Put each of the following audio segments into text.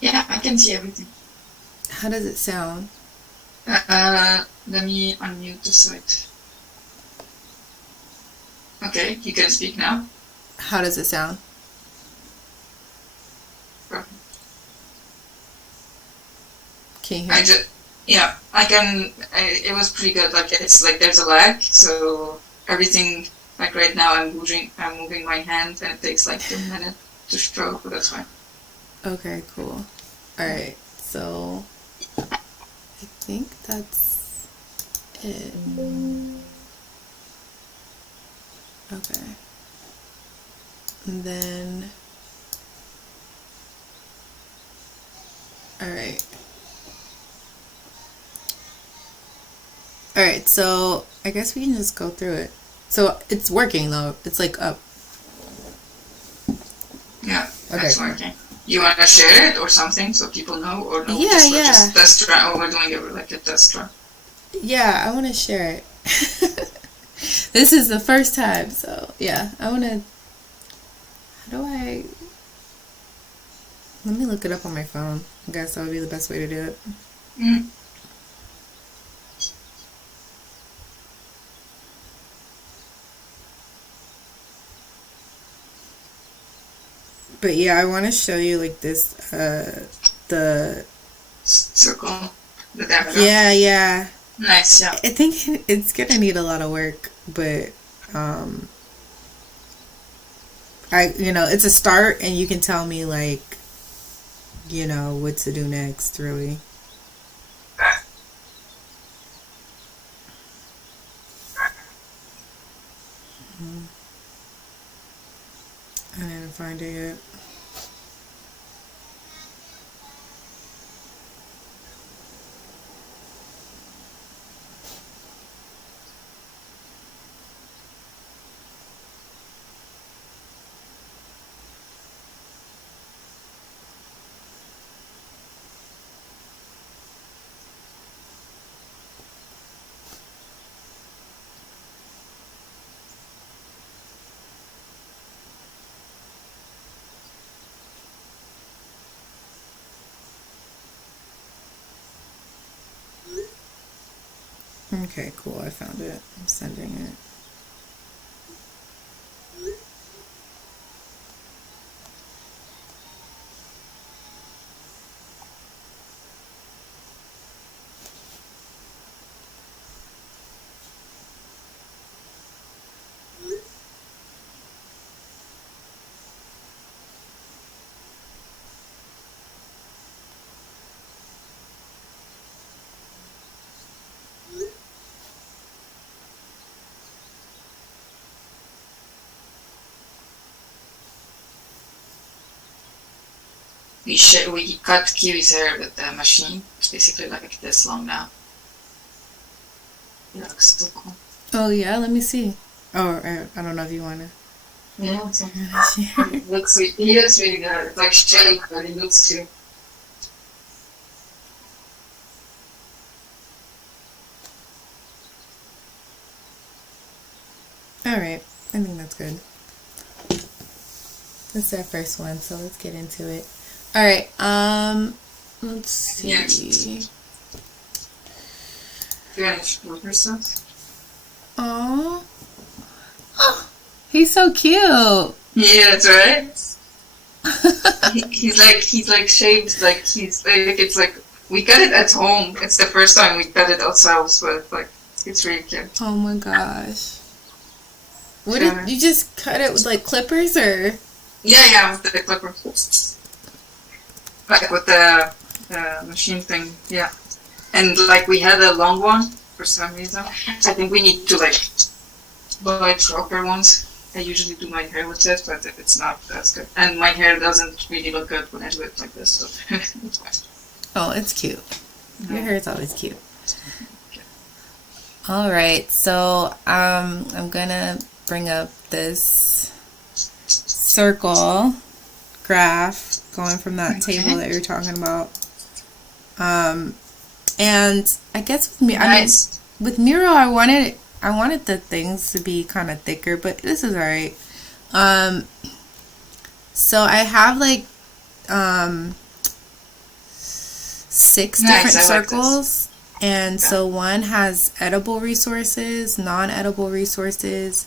Yeah, I can see everything. How does it sound? Let me unmute the site. Okay, you can speak now. How does it sound? Perfect. Can you hear I it? just, yeah, I can. It was pretty good. Like it's like there's a lag, so everything. Like right now, I'm moving my hand, and it takes like a minute to show, but that's fine. Okay, cool. Alright, so I think that's it. Okay. And then, alright. Alright, so I guess we can just go through it. So it's working though. It's like up. Yeah, Okay. that's working. You want to share it or something so people know, or no? Yeah, Just we're yeah. just test run. Or we're doing it like a test run. Yeah, I want to share it. This is the first time, so yeah, I want to. How do I. Let me look it up on my phone. I guess that would be the best way to do it. Mm. But yeah, I want to show you like this, the. Circle the diagram. Yeah, yeah. Nice. Yeah. I think it's gonna need a lot of work, but um, it's a start, and you can tell me like, what to do next, really. I didn't find it yet. Okay, cool. I found it. I'm sending it. We cut Kiwi's hair with the machine. It's basically like this long now. It looks so cool. Oh yeah, let me see. Oh, I don't know if you wanna. Yeah, it's it looks sweet. He looks really good. It's like shaved, but he looks cute. All right, I think that's good. That's our first one, so let's get into it. All right. Let's Yeah. see. Do you want to with yourself? Aww. Oh, he's so cute. Yeah, that's right. He's like shaved. Like he's like it's like we cut it at home. It's the first time we cut it ourselves, but like it's really cute. Oh my gosh. What Sure. did you just cut it with like clippers or? Yeah, with the clipper. Like with the machine thing, yeah. And like we had a long one for some reason. I think we need to like buy proper ones. I usually do my hair with this, but if it's not, that's good. And my hair doesn't really look good when I do it like this, so it's fine. Oh, it's cute. Your Yeah. hair is always cute. Okay. All right, so I'm gonna bring up this circle graph going from that table that you're talking about. And I guess with me, Nice. with Miro, I wanted the things to be kind of thicker, but this is alright. Um, so I have like 6 Nice, different I like this. circles. And Yeah. so one has edible resources, non-edible resources,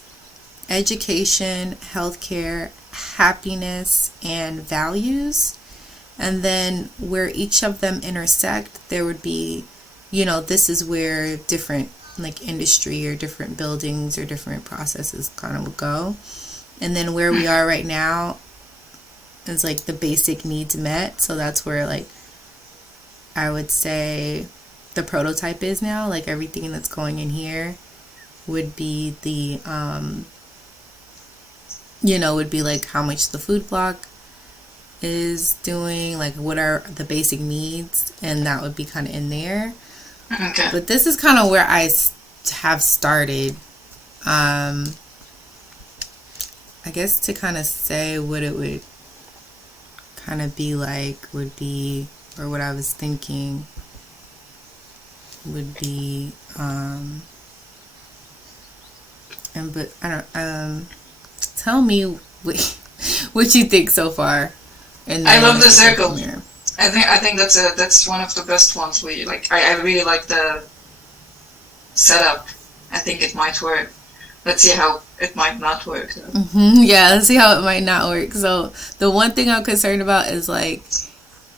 education, healthcare, happiness, and values. And then where each of them intersect, there would be, this is where different like industry or different buildings or different processes kind of would go. And then where we are right now is like the basic needs met. So that's where like I would say the prototype is now. Like everything that's going in here would be the would be like how much the food block is doing, like what are the basic needs, and that would be kind of in there. Okay. But this is kind of where I have started. I guess to kind of say what it would kind of be like would be, or what I was thinking would be, and but I don't, tell me what you think so far. And I love the go circle. from there. I think that's one of the best ones. We like. I really like the setup. I think it might work. Let's see how it might not work. Yeah, let's see how it might not work. So the one thing I'm concerned about is like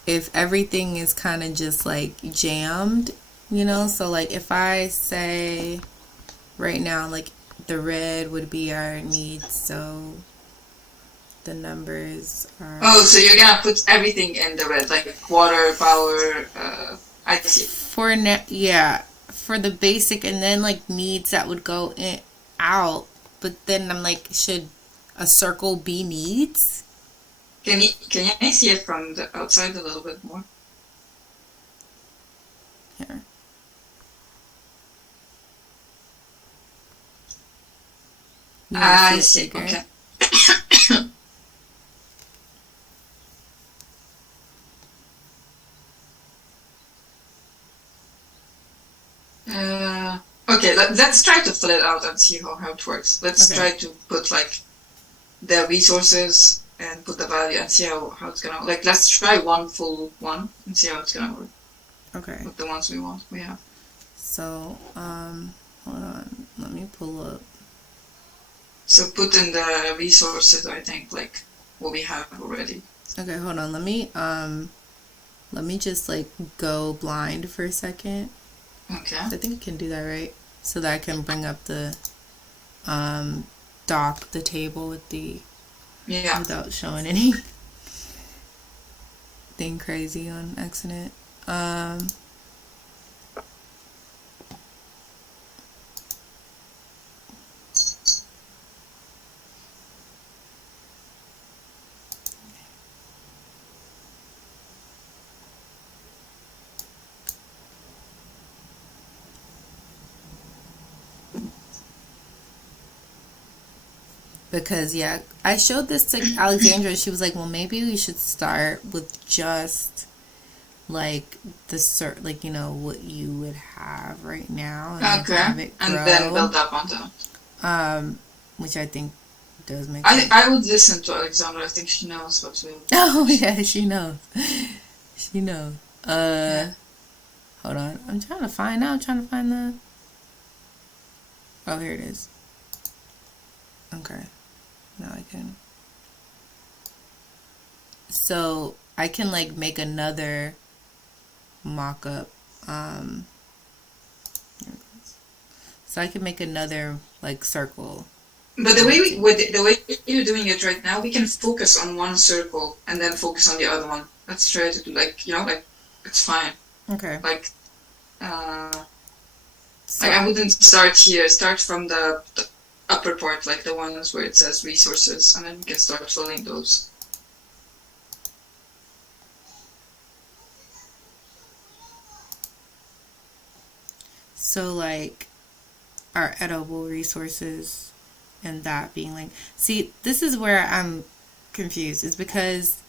if everything is kind of just like jammed, so like if I say right now like the red would be our needs, so the numbers are... Oh, so you're gonna put everything in the red, like water, power, I see. Yeah, for the basic, and then like needs that would go in out, but then I'm like, should a circle be needs? Can you see it from the outside a little bit more? Here. I see. Okay. Okay, let's try to fill it out and see how it works. Let's try to put like the resources and put the value and see how it's gonna, like, let's try one full one and see how it's gonna work. Okay. With the ones we have. So, hold on, let me pull up. So put in the resources, I think, like what we have already. Okay, hold on, let me just like go blind for a second. Okay. I think I can do that, right? So that I can bring up the dock, the table with the... Yeah. Without showing anything crazy on accident. Because, yeah, I showed this to Alexandra. She was like, well, maybe we should start with just, like, like, what you would have right now. And have it grow. And then build up on that. Which I think does make sense. I would listen to Alexandra. I think she knows what to... Oh, yeah, she knows. She knows. Yeah. Hold on. I'm trying to find the... Oh, here it is. Okay. Now I can. So I can like make another mock-up. So I can make another like circle. But the way you're doing it right now, we can focus on one circle and then focus on the other one. Let's try to do like it's fine. Okay. Like, I wouldn't start here. Start from the upper part, like the ones where it says resources, and then we can start filling those. So like our edible resources and that being like, see, this is where I'm confused, is because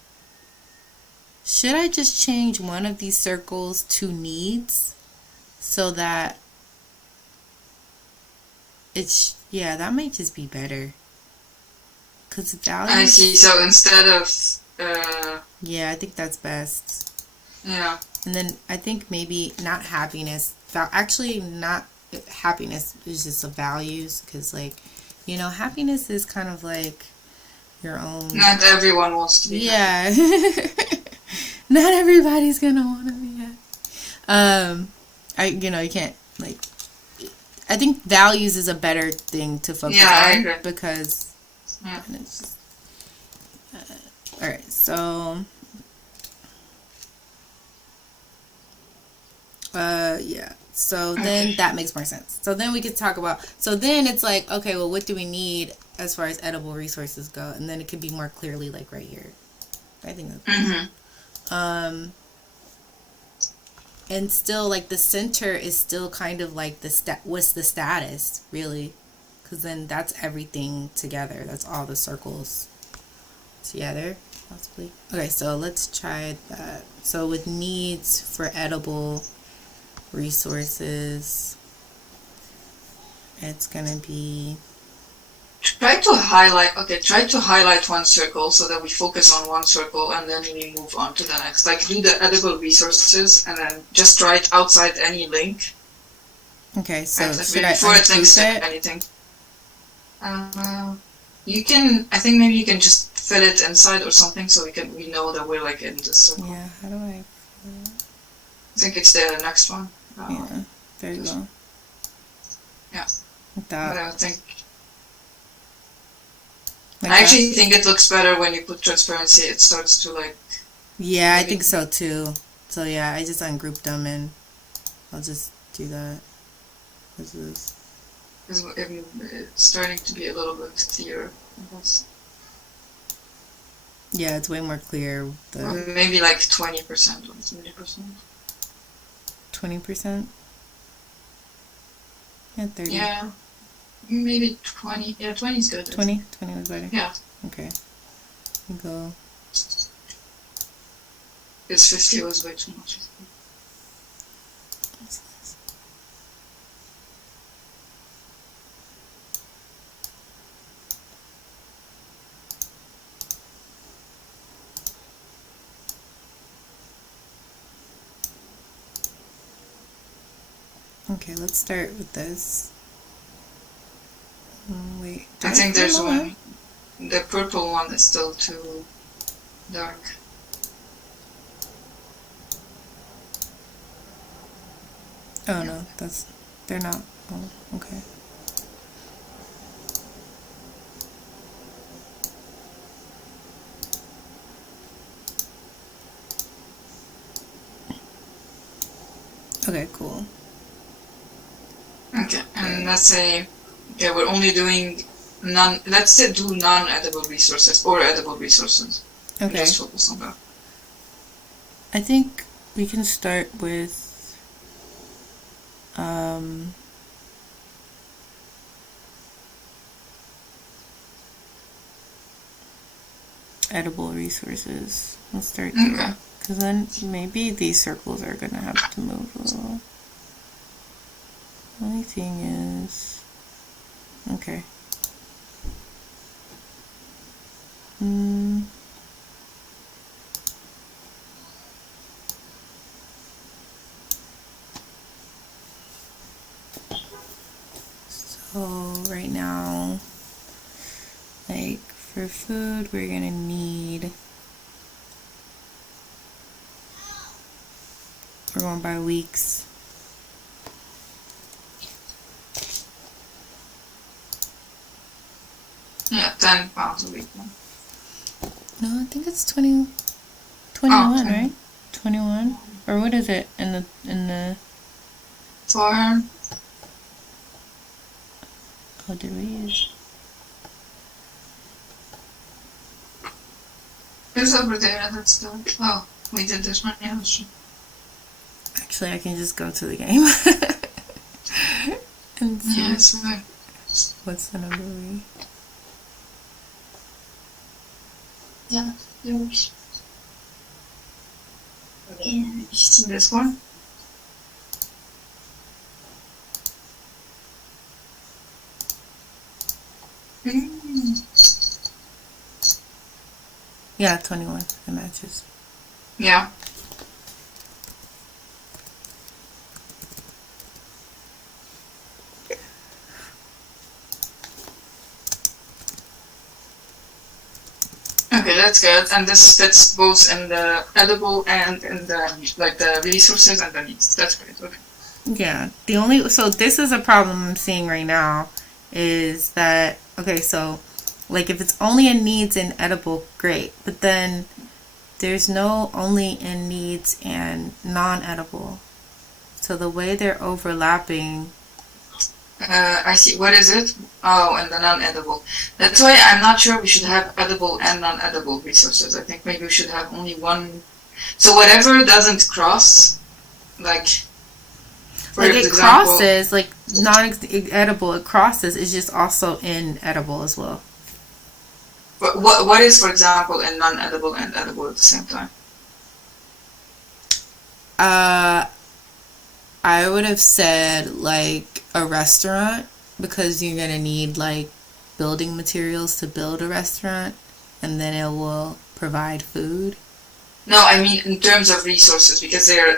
should I just change one of these circles to needs so that it's, yeah, that might just be better. Because values... I see. So instead of... yeah, I think that's best. Yeah. And then I think maybe not happiness. Actually, not happiness is just the values. Because, like, you know, happiness is kind of like your own. Not everyone wants to be happy. Yeah. Not everybody's going to want to be happy. You can't, like, I think values is a better thing to focus on. I agree. Because, yeah. It's just, all right, so, yeah. So then that makes more sense. So then we could talk about, so then it's like, okay, well, what do we need as far as edible resources go? And then it could be more clearly like right here. I think that's and still like the center is still kind of like what's the status really? Because then that's everything together. That's all the circles together, possibly. Okay, so let's try that. So with needs for edible resources, it's gonna be Try to highlight one circle so that we focus on one circle and then we move on to the next. Like do the edible resources and then just write outside any link. Okay, so before it links to anything. You can, I think maybe you can just fill it inside or something so we know that we're like in this circle. Yeah, how do I? I think it's the next one. Yeah, there you go. Yeah. Like that. But I think. Like I actually think it looks better when you put transparency. It starts to like. Yeah, I think so too. So yeah, I just ungrouped them and I'll just do that. What's this? It's starting to be a little bit clearer, I guess. Yeah, it's way more clear. Maybe like 20% or 30%. 20%? Yeah, 30. Yeah. Maybe 20. Yeah, 20 is good. 20? 20 was better? Yeah. Okay. Go. It's 50 was way too much. Okay, let's start with this. Wait. I think there's one. The purple one is still too dark. Oh no, they're not. Oh, okay. Okay, cool. Okay, and let's say, we're only doing let's say do non-edible resources or edible resources. Okay. Just focus on that. I think we can start with, edible resources. Let's start there. Because then maybe these circles are going to have to move a little. The only thing is... Okay. So right now, like for food, we're going to need... We're going by weeks. Yeah, 10 pounds a week. No, I think it's 21, right? 21? Or what is it in the... For... Oh, did we use... There's over there, that's the... Oh, we did this one, yeah, that's true. Actually, I can just go to the game. And see. Yeah, it's right. What's the number we... Yeah, there's... Okay, you see this one? Yeah, 21. It matches. Yeah. Okay, that's good. And this fits both in the edible and in the like the resources and the needs. That's great. Okay. Yeah. So this is a problem I'm seeing right now is that, okay, so like if it's only in needs and edible, great. But then there's no only in needs and non-edible. So the way they're overlapping. I see. What is it? Oh, and the non-edible. That's why I'm not sure we should have edible and non-edible resources. I think maybe we should have only one. So whatever doesn't cross, like for Like it example, crosses, like non-edible, it crosses is just also inedible as well. what is, for example, in non-edible and edible at the same time? I would have said like a restaurant because you're gonna need like building materials to build a restaurant, and then it will provide food. No, I mean in terms of resources because they're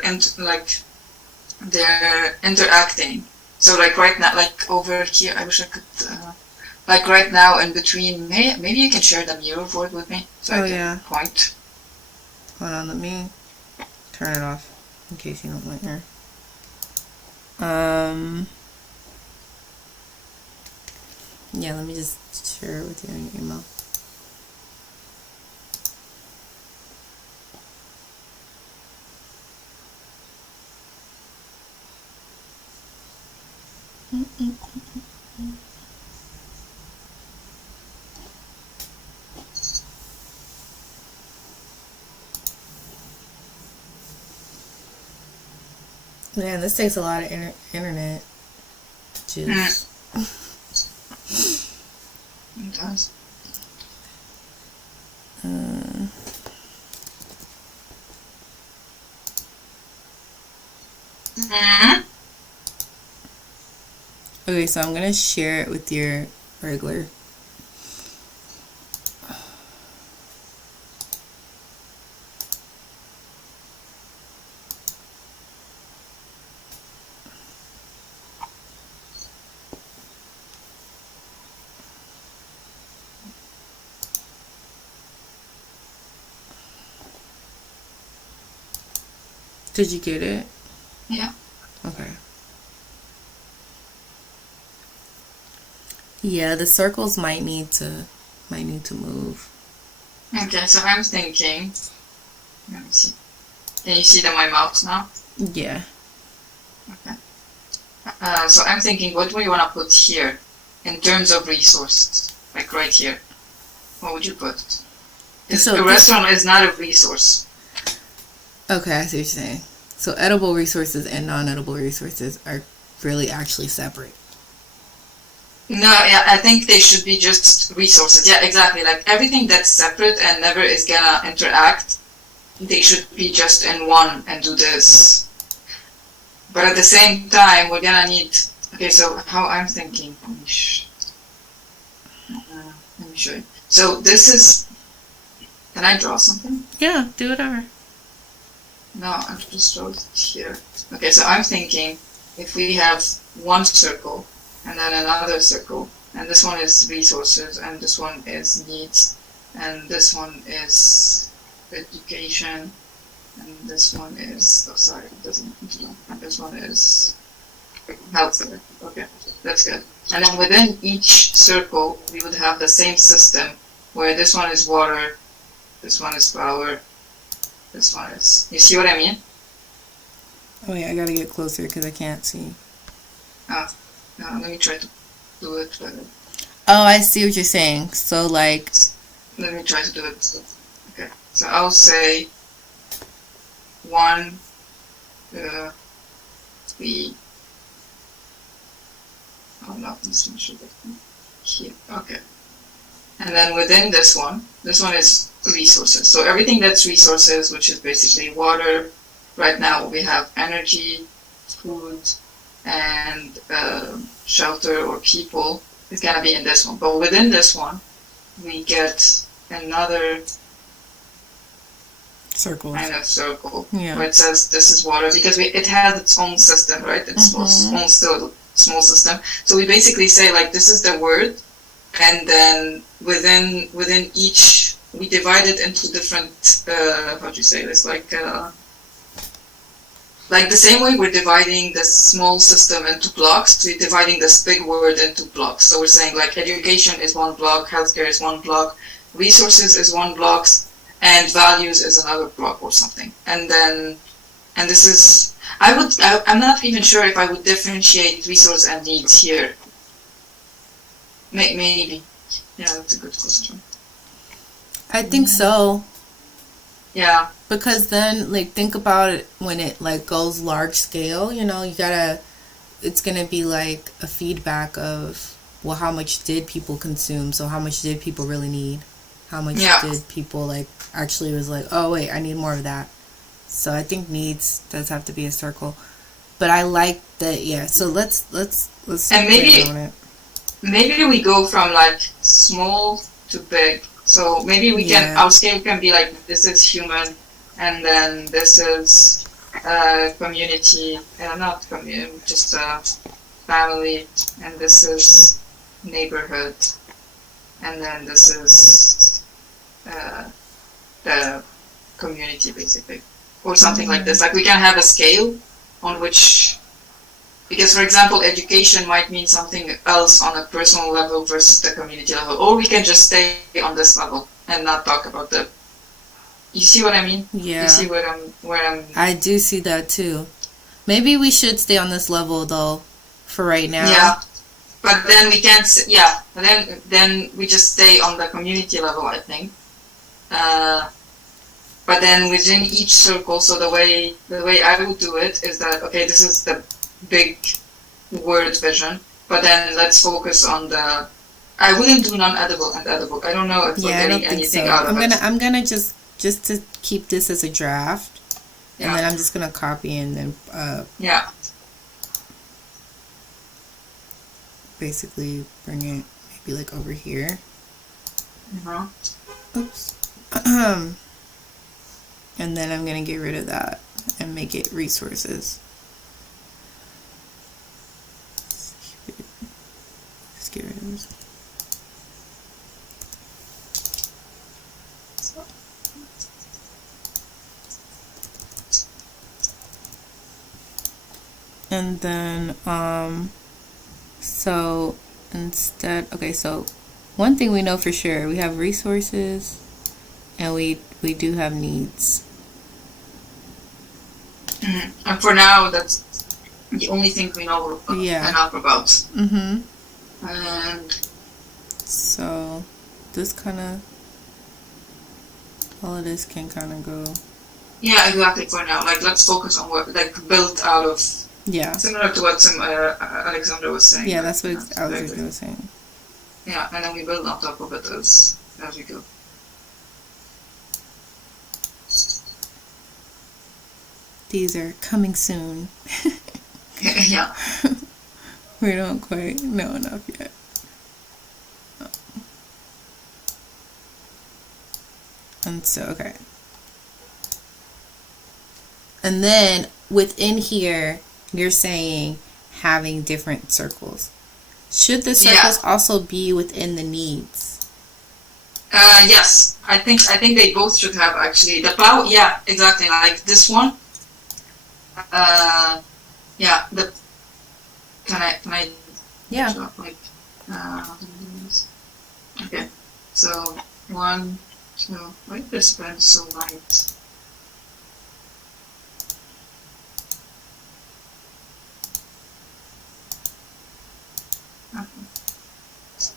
interacting. So like right now, like over here, I wish I could. Like right now in between, maybe you can share the mirror board with me so I can point. Hold on, let me turn it off in case you don't like her. Yeah, let me just share it with you in your email. Man, this takes a lot of internet. Just. It does. Okay, so I'm gonna share it with your regular. Did you get it? Yeah. Okay. Yeah, the circles might need to move. Okay, so I'm thinking. Let me see. Can you see my mouse now? Yeah. Okay. So I'm thinking, what do we want to put here in terms of resources? Like right here. What would you put? So the restaurant is not a resource. Okay, I see what you're saying. So edible resources and non-edible resources are really actually separate. No, yeah, I think they should be just resources. Yeah, exactly. Like everything that's separate and never is gonna interact, they should be just in one and do this. But at the same time, we're gonna need. Okay, so how I'm thinking. Let me show you. So this is. Can I draw something? Yeah, do whatever. No, I just draw it here. Okay, so I'm thinking if we have one circle and then another circle, and this one is resources, and this one is needs, and this one is education, and this one is, oh sorry, it doesn't, and this one is healthcare. Okay, that's good. And then within each circle, we would have the same system, where this one is water, this one is power, this one is, you see what I mean? Oh yeah, I gotta get closer because I can't see. Oh, no, let me try to do it better. Oh, I see what you're saying. So like... Let me try to do it. Okay, so I'll say 1, 3. Oh no, this one should be here. Okay. And then within this one is resources. So everything that's resources, which is basically water. Right now we have energy, food, and shelter or people. It's gonna be in this one. But within this one, we get another circle. Kind of circle. Yeah. Where it says this is water because it has its own system, right? Its own still small system. So we basically say like this is the word, and then within each we divide it into different, how do you say this, like the same way we're dividing this small system into blocks, we're dividing this big word into blocks. So we're saying like education is one block, healthcare is one block, resources is one block, and values is another block or something. And this is, I'm not even sure if I would differentiate resource and needs here. Maybe. Yeah, that's a good question. I think so. Yeah. Because then, like, think about it when it, like, goes large scale, you know, it's going to be, like, a feedback of, well, how much did people consume? So how much did people really need? How much did people, like, actually was like, oh, wait, I need more of that. So I think needs does have to be a circle. But I like that, yeah. So let's and maybe we go from, like, small to big. So maybe we can, our scale can be like, this is human, and then this is community, not community, just family, and this is neighborhood, and then this is the community, basically, or something like this. Like, we can have a scale on which, because, for example, education might mean something else on a personal level versus the community level, or we can just stay on this level and not talk about the. You see what I mean? Yeah. You see where I'm. I do see that too. Maybe we should stay on this level though, for right now. Yeah, but then we can't. Yeah, then we just stay on the community level, I think. But then within each circle, so the way I would do it is that, okay, this is the big word vision, but then let's focus on the. I wouldn't do non-edible and edible. I don't know if we're getting anything out of it. I'm gonna just to keep this as a draft, and then I'm just gonna copy and then basically bring it maybe like over here. Oops. And then I'm gonna get rid of that and make it resources. Let's get rid of this. And then, so instead, okay, so one thing we know for sure, we have resources and we do have needs. And for now, that's the only thing we know enough about. And so this kind of, all of this can kind of go. Yeah, exactly. For now, like, let's focus on what, like, built out of. Yeah. Similar to what Alexandra was saying. Yeah, that's what Alexandra was saying. Yeah, and then we build on top of it as we go. These are coming soon. Yeah. We don't quite know enough yet. And so, okay. And then within here, you're saying having different circles. Should the circles also be within the needs? Yes, I think they both should have, actually. The power, yeah, exactly. Like this one. Yeah. Can I? Yeah. Like, okay. So 1, 2. Why is this pen so light?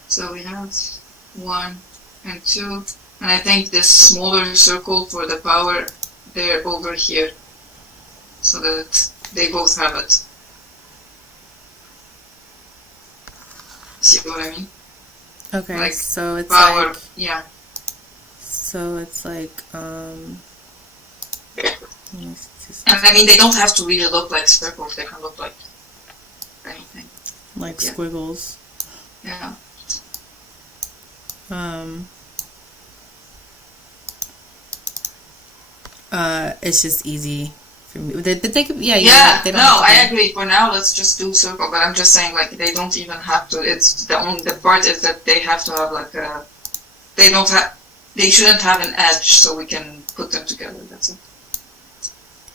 So we have 1 and 2, and I think this smaller circle for the power, they're over here, so that they both have it. See what I mean? Okay, like so it's power, like, yeah. So it's like, And I mean, they don't have to really look like circles, they can look like anything. Like squiggles. Yeah. It's just easy for me. They could, I agree. For now, let's just do circle. But I'm just saying, like, they don't even have to. It's the part is that they have to have like a. They don't have. they shouldn't have an edge, so we can put them together. That's it.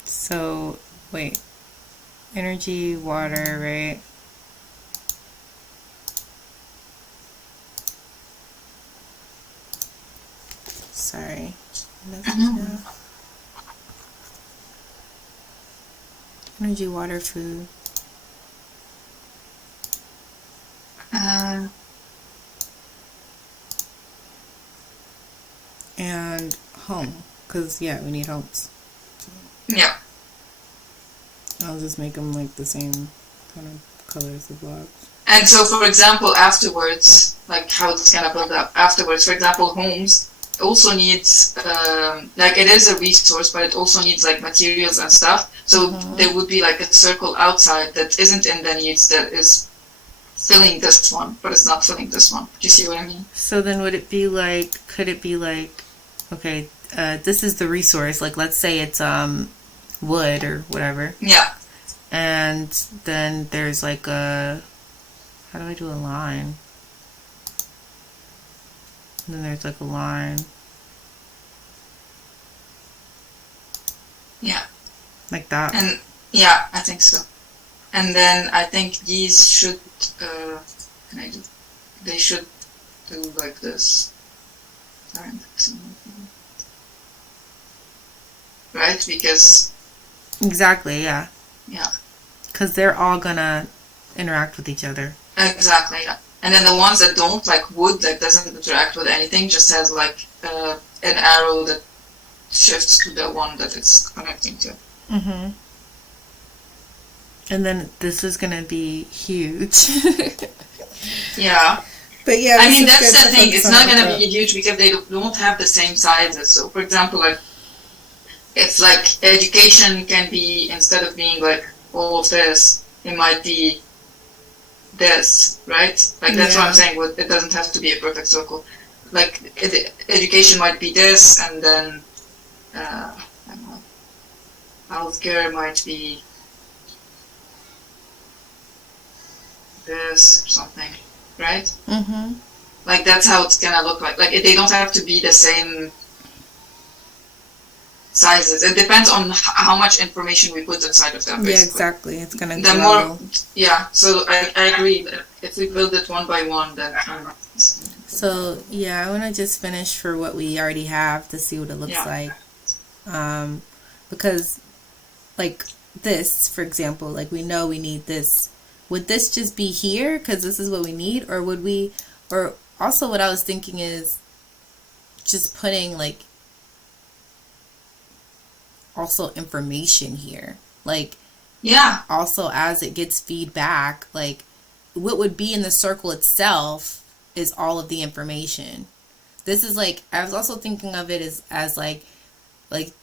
So, wait. Energy, water, right? Sorry. Energy, water, food. And home. Because, yeah, we need homes. Yeah. I'll just make them like the same kind of colors of blocks. And so, for example, afterwards, like how it's gonna build up afterwards, for example, homes also needs, like it is a resource, but it also needs like materials and stuff. So there would be like a circle outside that isn't in the needs that is filling this one, but it's not filling this one. Do you see what I mean? So then would it be like, could it be like, okay, this is the resource, like let's say it's wood or whatever. Yeah. And then there's like a, how do I do a line? And then there's like a line. Yeah. Like that. And yeah, I think so. And then I think these should, they should do like this. Right? Because... Exactly, yeah. Yeah. Because they're all gonna interact with each other. Exactly, yeah. And then the ones that don't, like wood, that doesn't interact with anything, just has like an arrow that shifts to the one that it's connecting to. Mm-hmm. And then this is gonna be huge. Yeah. But yeah, I mean, that's the thing. It's not gonna be huge because they don't have the same sizes. So, for example, like, it's like education can be, instead of being like all of this, it might be this, right? Like, that's what I'm saying. It doesn't have to be a perfect circle. Like, education might be this, and then, I don't know, healthcare might be this or something, right? Mm-hmm. Like, that's how it's gonna look like. Like, they don't have to be the same sizes. It depends on how much information we put inside of them, basically. Yeah, exactly. It's gonna the grow. more, yeah, so I agree that if we build it one by one, then... So, yeah, I want to just finish for what we already have to see what it looks like. Because, like, this, for example, like, we know we need this. Would this just be here because this is what we need? Or would we... Or also what I was thinking is just putting, like, also information here. Like, yeah. Also, as it gets feedback, like, what would be in the circle itself is all of the information. This is like, I was also thinking of it as like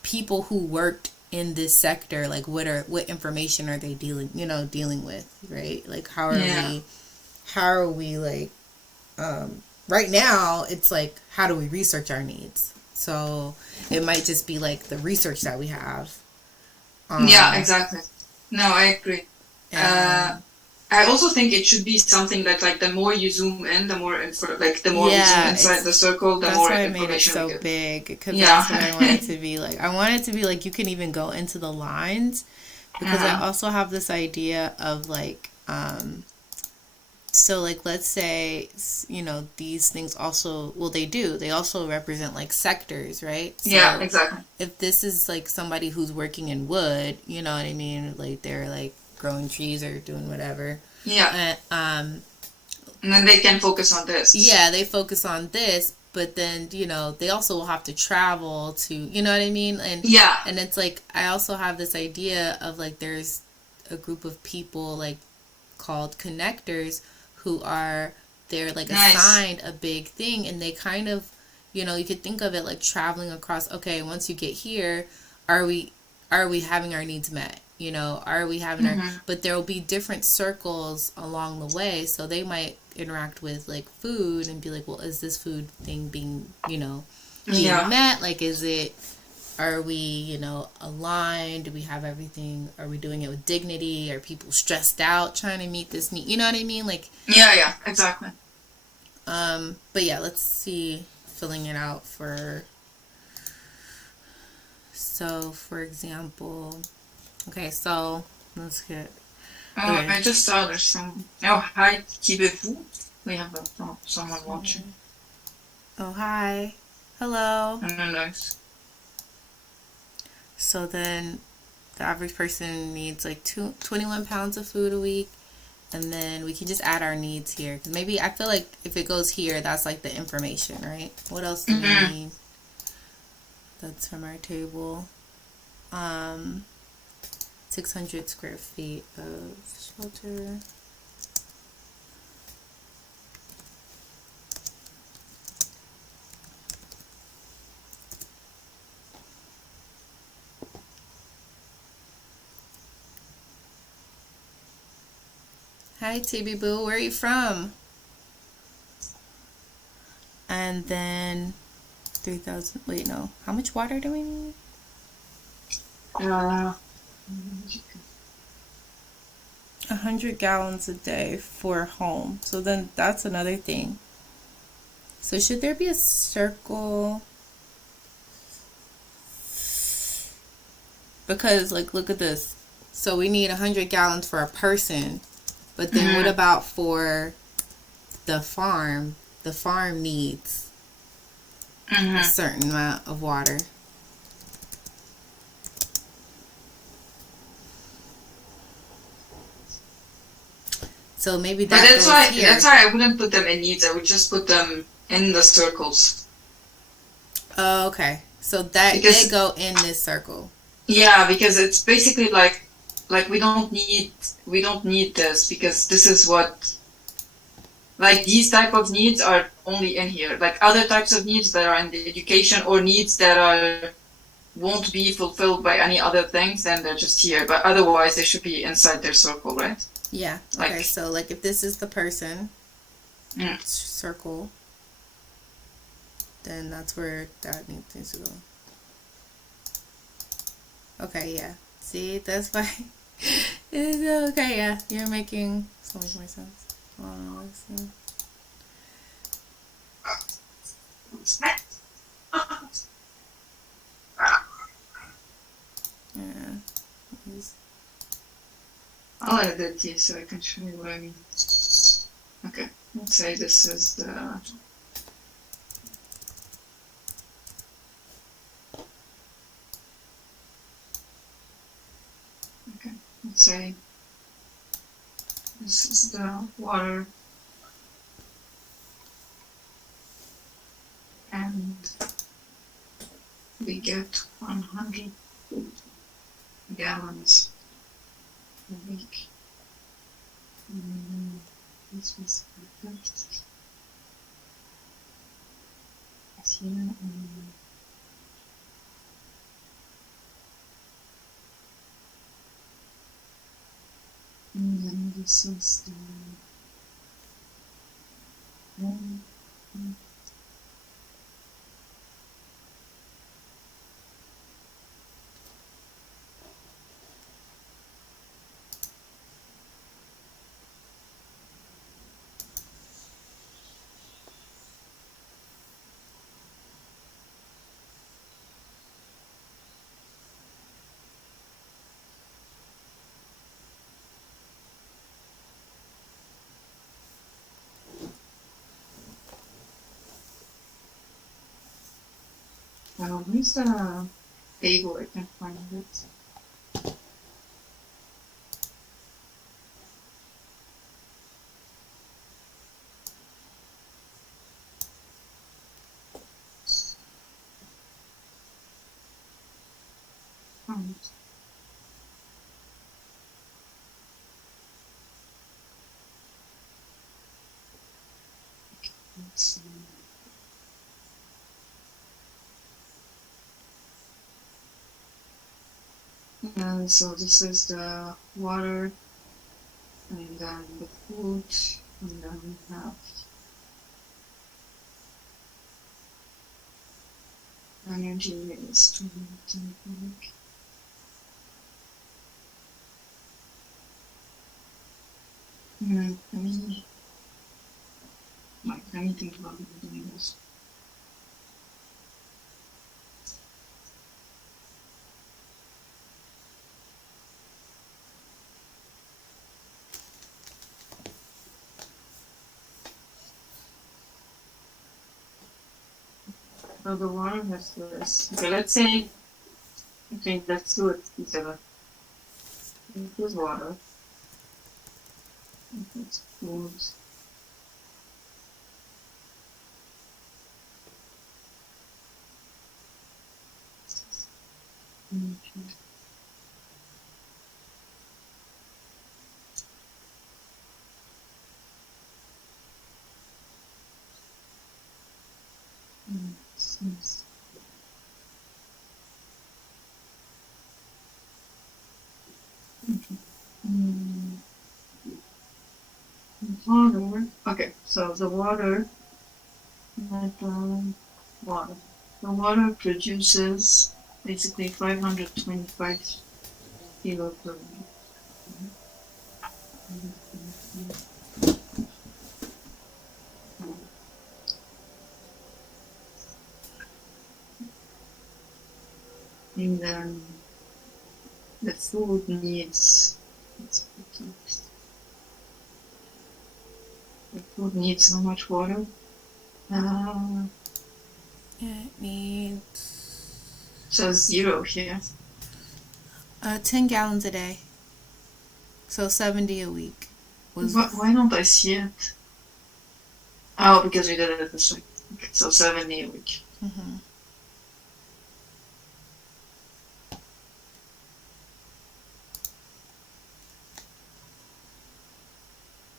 people who worked in this sector, like what information are they dealing with, right? Like how are we like, right now it's like, how do we research our needs? So it might just be like the research that we have. Yeah, exactly. No, I agree. I also think it should be something that, like, the more you zoom in, the more we zoom inside the circle, the more information we get. That's why I made it so big, because that's what I want it to be like. I want it to be like you can even go into the lines, because I also have this idea of like, so like let's say, these things also, well, they also represent like sectors, right? So yeah, exactly. If this is like somebody who's working in wood, you know what I mean? Like they're like growing trees or doing whatever. Yeah. And then they can focus on this. Yeah, they focus on this, but then, they also will have to travel to, you know what I mean? And yeah. And it's like, I also have this idea of like, there's a group of people like called connectors who they're like assigned a big thing, and they kind of, you could think of it like traveling across, okay, once you get here, are we having our needs met? Are we having but there will be different circles along the way, so they might interact with like food and be like, well, is this food thing being met? Like, are we, aligned? Do we have everything? Are we doing it with dignity? Are people stressed out trying to meet this need? You know what I mean? Like, yeah, exactly. But yeah, let's see. filling it out for. So, for example, okay, so let's get. Okay. I just saw there's some. Oh, hi, qui vous? We have someone watching. Oh, hi. Hello. Nice. So then the average person needs like 21 pounds of food a week. And then we can just add our needs here. 'Cause maybe I feel like if it goes here, that's like the information, right? What else do we need? That's from our table. 600 square feet of shelter. Hi, TB Boo. Where are you from? And then 3,000. Wait, no. How much water do we need? 100 gallons a day for home. So then that's another thing. So should there be a circle? Because, like, look at this. So we need 100 gallons for a person. But then what about for the farm? The farm needs a certain amount of water. So maybe that But goes here. that's why I wouldn't put them in needs. I would just put them in the circles. Oh, okay. So that they go in this circle. Yeah, because it's basically like we don't need this because this is what, like, these type of needs are only in here. Like other types of needs that are in the education or needs that won't be fulfilled by any other things, then they're just here. But otherwise they should be inside their circle, right? Yeah. Okay. So like if this is the person circle, then that's where that needs to go. Okay. Yeah. See, that's why. It's okay. Yeah, you're making so much more sense. Yeah. I'll edit it here so I can show you what I mean. Okay, let's say this is the. Okay, let's say this is the water. And we get 100 gallons a week. This was perfect. Here and then this is the where's the table? I can't find it. Let's see. And so this is the water, and then the food, and then we have energy is 20. Let me think about doing this. So the water has this. Okay, let's say, okay, let's do it together. This is water. It's food. Water. Okay, so the water, water. The water produces basically 525 kilo per minute. And then the food needs, the food needs so much water. It needs So 0 here. 10 gallons a day. So 70 a week. Why don't I see it? Oh, because we did it this way. Okay, so 70 a week. Mm-hmm.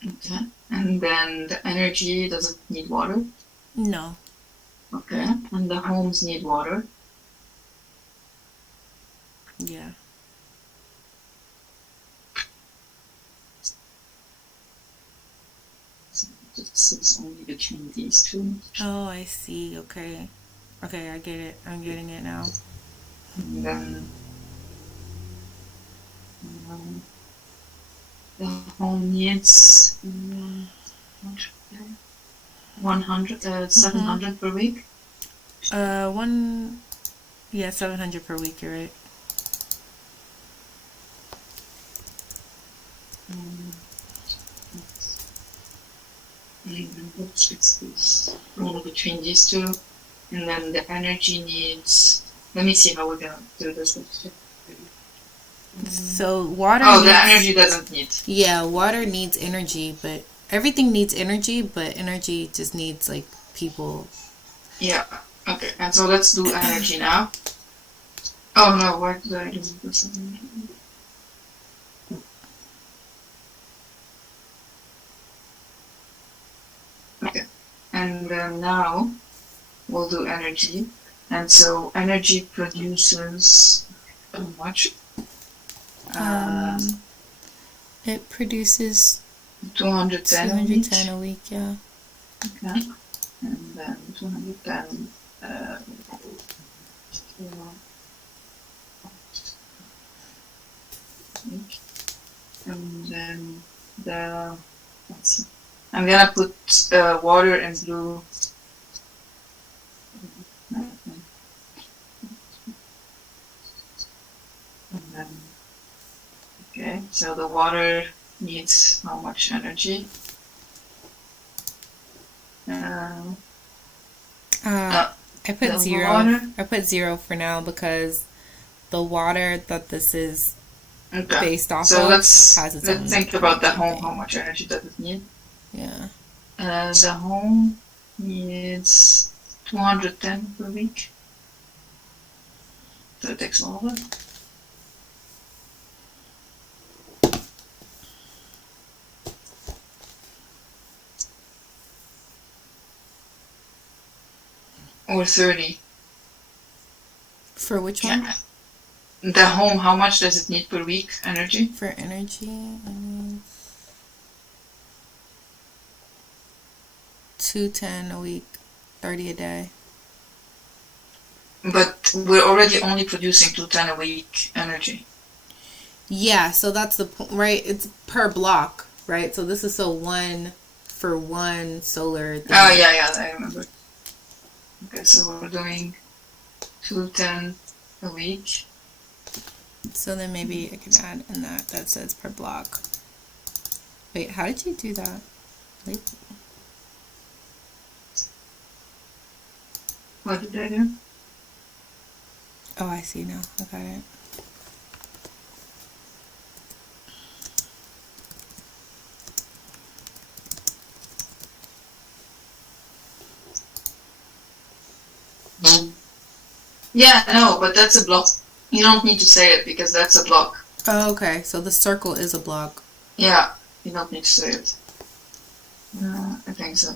Okay. And then the energy, does it need water? No. Okay. And the homes need water. Yeah. It's only between these two. Oh, I see. Okay. Okay, I get it. I'm getting it now. And then the home needs 700 per week. 700 per week, you're right. It's only between these two. And then the energy needs, let me see how we're gonna do this. So water the energy doesn't need. Yeah, water needs energy, but everything needs energy, but energy just needs like people. Yeah. Okay. And so let's do energy now. Oh no, why did I do this? Okay. And then now we'll do energy. And so energy produces how much? It produces 210 a week, yeah. Okay. And then 210 and then let's see. I'm gonna put water and blue. And then, okay, so the water needs how much energy? I put 0. Water? I put 0 for now because the water that this is based off so of let's has its own think about the home. thing. How much energy does it need? Yeah. The home needs 210 per week. So it takes all of it. Or 30. For which one? The home, how much does it need per week energy? For energy, I mean 210 a week, 30 a day. But we're already only producing 210 a week energy. Yeah, so that's the point, right? It's per block, right? So this is so one for one solar thing. Oh, yeah, I remember. Okay, so we're doing 210 a week. So then maybe I can add in that says per block. Wait, how did you do that? Wait. What did I do? Oh, I see now. I got it. Yeah, no, but that's a block. You don't need to say it because that's a block. Oh, okay. So the circle is a block. Yeah, you don't need to say it. I think so.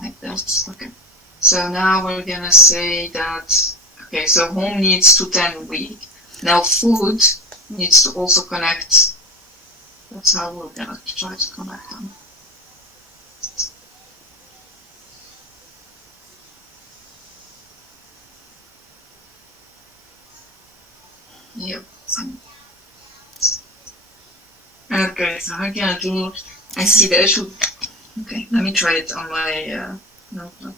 Like that. Okay. So now we're gonna say that. Okay, so home needs 210 a week. Now food needs to also connect. That's how we're gonna try to connect them. Yep. Okay, so how can I do? I see the issue. Okay, let me try it on my notebook.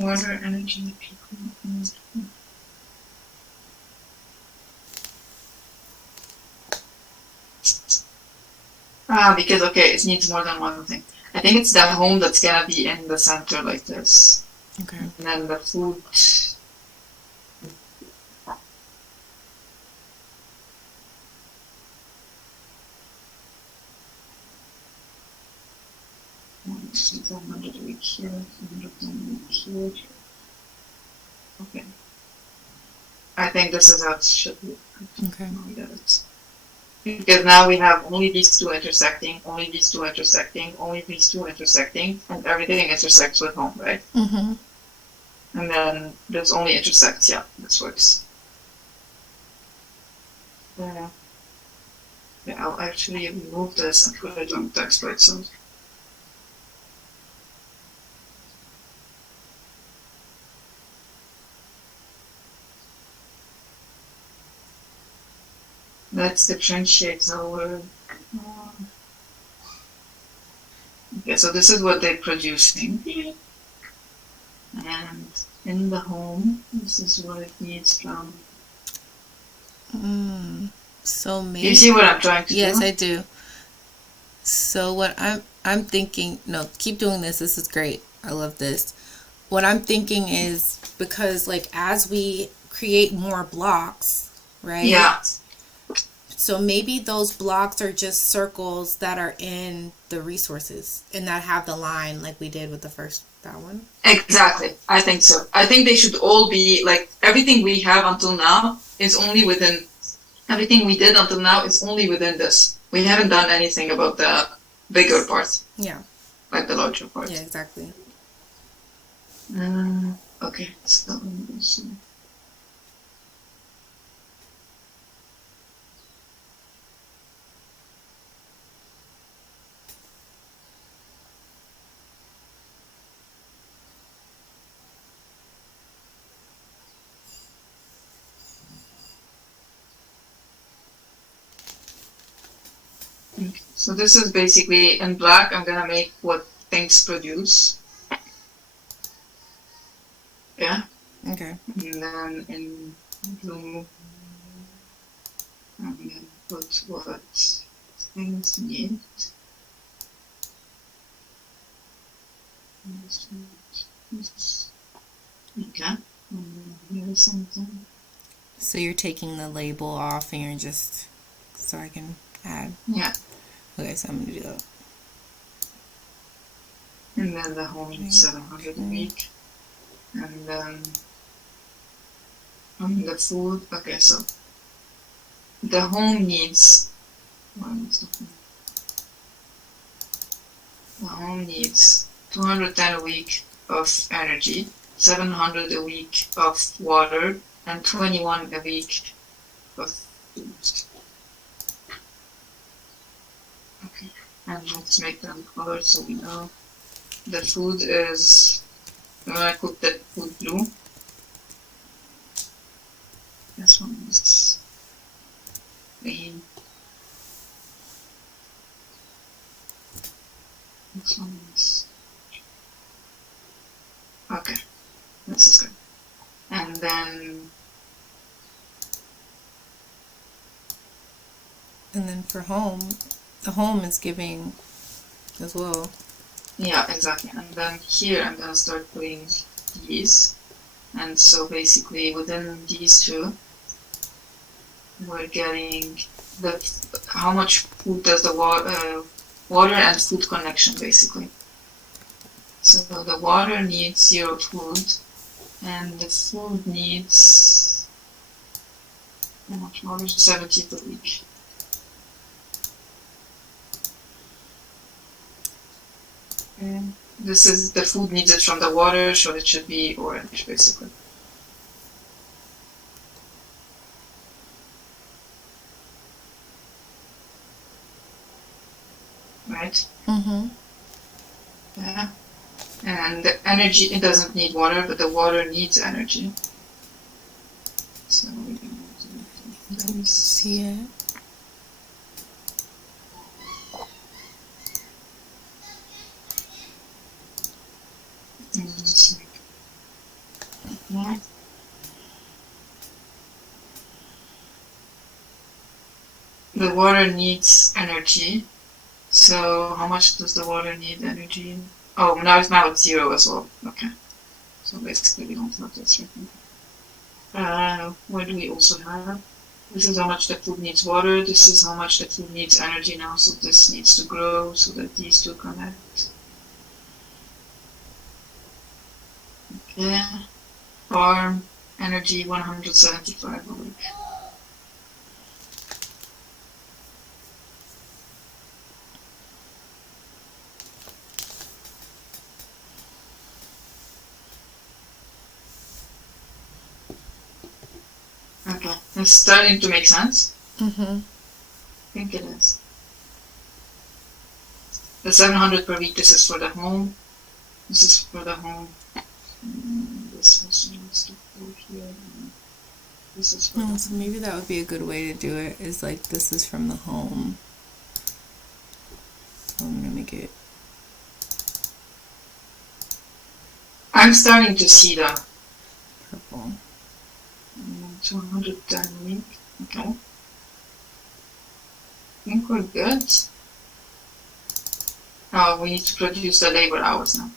Water, energy, people. Because okay, it needs more than one thing. I think it's the home that's gonna be in the center like this. Okay. And then the food. It's 100 a week here, 100 a week here. Okay. I think this is how it should be. Okay. We got it. Because now we have only these two intersecting, only these two intersecting, only these two intersecting, and everything intersects with home, right? Mm-hmm. And then this only intersects, yeah, this works. Yeah. Yeah, I'll actually remove this and put it on text by itself. Let's differentiate our. Okay, so this is what they're producing. And in the home, this is what it needs from. So maybe. You see what I'm trying to do? Yes, I do. So what I'm thinking. No, keep doing this. This is great. I love this. What I'm thinking is because like as we create more blocks, right? Yeah. So maybe those blocks are just circles that are in the resources and that have the line like we did with that one. Exactly. I think so. I think they should all be like everything we have until now is only within everything we did until now is only within this. We haven't done anything about the bigger part. Yeah. Like the larger part. Yeah, exactly. Okay. So So this is basically in black. I'm gonna make what things produce. Yeah. Okay. And then in blue, I'm gonna put what things need. Okay. Here's something. So you're taking the label off and you're just so I can add. Yeah. Okay, so I'm gonna do that. And then the home needs 700 a week. And then the food. Okay, so the home needs. The home needs 210 a week of energy, 700 a week of water, and 21 a week of food. Okay, and let's make them colored so we know. The food is. I'm gonna put the food blue. This one is green. This one is okay. This is good. And then for home, the home is giving as well. yeah, exactly. And then here I'm gonna start putting these. And so basically within these two, we're getting how much food does the water and food connection basically. So the water needs 0 food, and the food needs how much water? 70 per week. And this is the food needed from the water, so it should be orange basically. Right? Mm-hmm. Yeah. And the energy, it doesn't need water, but the water needs energy. So we're going to do this. See it. And just like that. The water needs energy. So how much does the water need energy? Oh, now it's 0 as well. Okay. So basically we don't have this right now. What do we also have? This is how much the food needs water. This is how much the food needs energy now. So this needs to grow so that these two connect. Okay. Farm energy 175 a week. Okay, it's starting to make sense. Mm-hmm. I think it is. The 700 per week, this is for the home. This is for the home. This also needs to go here. This is for the So maybe that would be a good way to do it, is like this is from the home. So I'm gonna make it. I'm starting to see the Purple. 210 a week. Okay. I think we're good. Oh, we need to produce the labor hours now.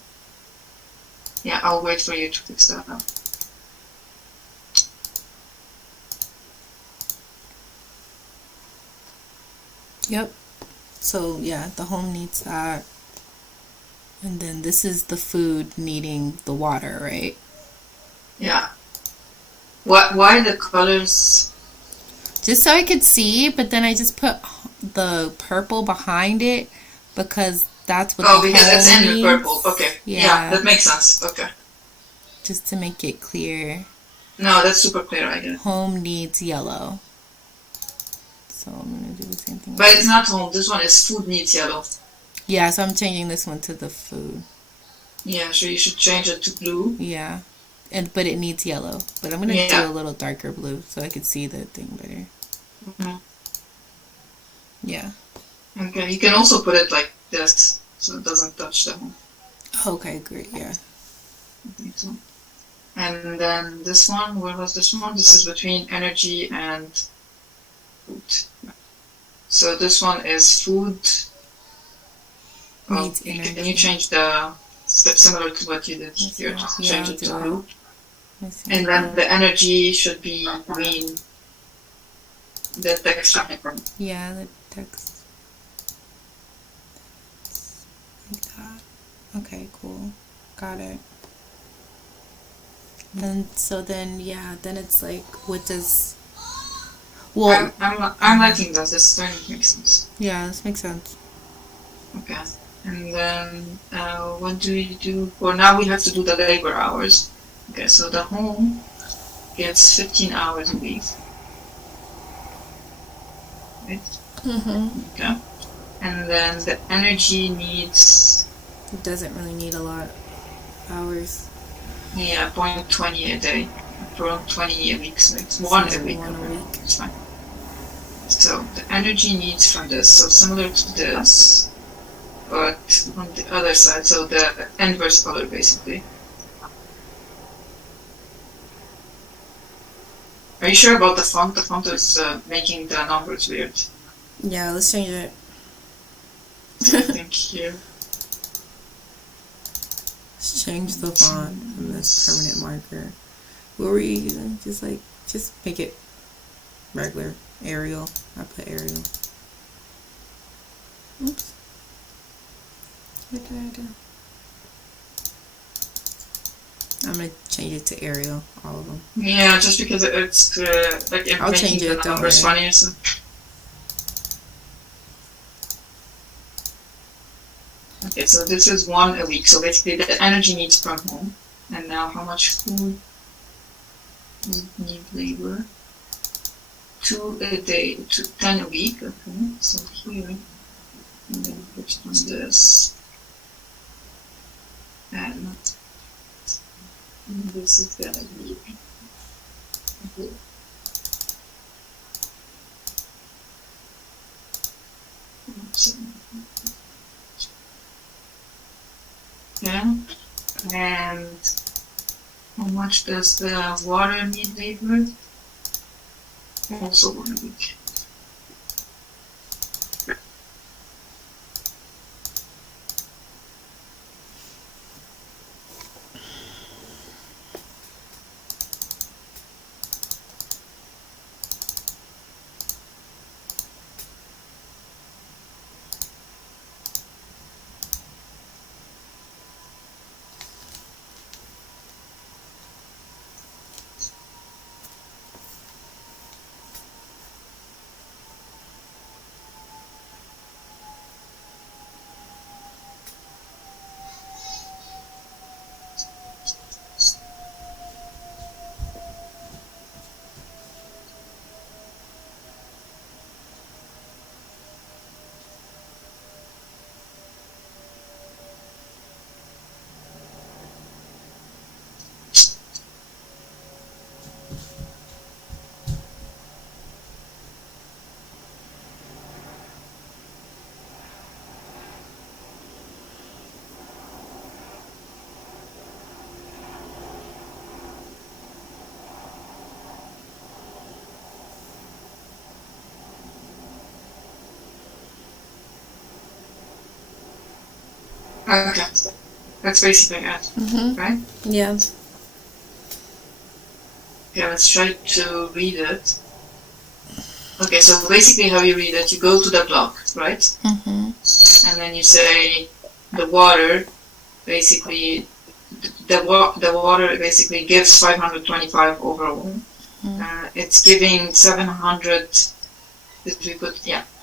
Yeah, I'll wait for you to fix that up. Yep. So yeah, the home needs that. And then this is the food needing the water, right? Yeah. Why the colors? Just so I could see, but then I just put the purple behind it because that's what the because it's home in the needs. purple. Okay. Yeah, that makes sense. Okay. Just to make it clear. No, that's super clear, I get it. Home needs yellow. So I'm going to do the same thing. But it's not home. This one is food needs yellow. Yeah, so I'm changing this one to the food. Yeah, so you should change it to blue. Yeah. But it needs yellow. But I'm going to do a little darker blue so I can see the thing better. Mm-hmm. Yeah. Okay, you can also put it like this so it doesn't touch the home. Okay, great, yeah. I think so. And then this one, where was this one? This is between energy and food. So this one is food. Needs energy. Can you change the step similar to what you did here? Just change it to blue. And then the energy should be green. The text. Yeah, the text. Like that. Okay, cool. Got it. And so then, yeah, then it's like, what does... Well, I'm liking this. This is starting to make sense. Yeah, this makes sense. Okay. And then, what do we do? For now, we have to do the labor hours. Okay, so the home gets 15 hours a week. Right? Mm-hmm. Okay. And then the energy needs... It doesn't really need a lot of hours. Yeah, 0.20 a day. for 20 a week, so it's one a week. One a week. It's fine. So the energy needs from this, so similar to this, but on the other side, so the inverse color basically. Are you sure about the font? The font is making the numbers weird. Yeah, let's change it. So I think here. Let's change the font from this permanent marker. What were you using? Just make it regular. Arial. I put Arial. Oops. What did I do? I'm gonna change it to Arial, all of them. Yeah, just because it's like I'll making change the it, don't numbers worry. funnier. So. Okay, so this is one a week. So basically, the energy needs from home. And now, how much food need labor? 2 a day, 10 a week. Okay, so here, and then put on this, and this is gonna be. Okay. Yeah, and how much does the water need labor? Also 1 week. Okay, that's basically it, right? Yeah. Okay, let's try to read it. Okay, so basically how you read it, you go to the block, right? And then you say the water, basically, the water basically gives 525 overall. It's giving 700,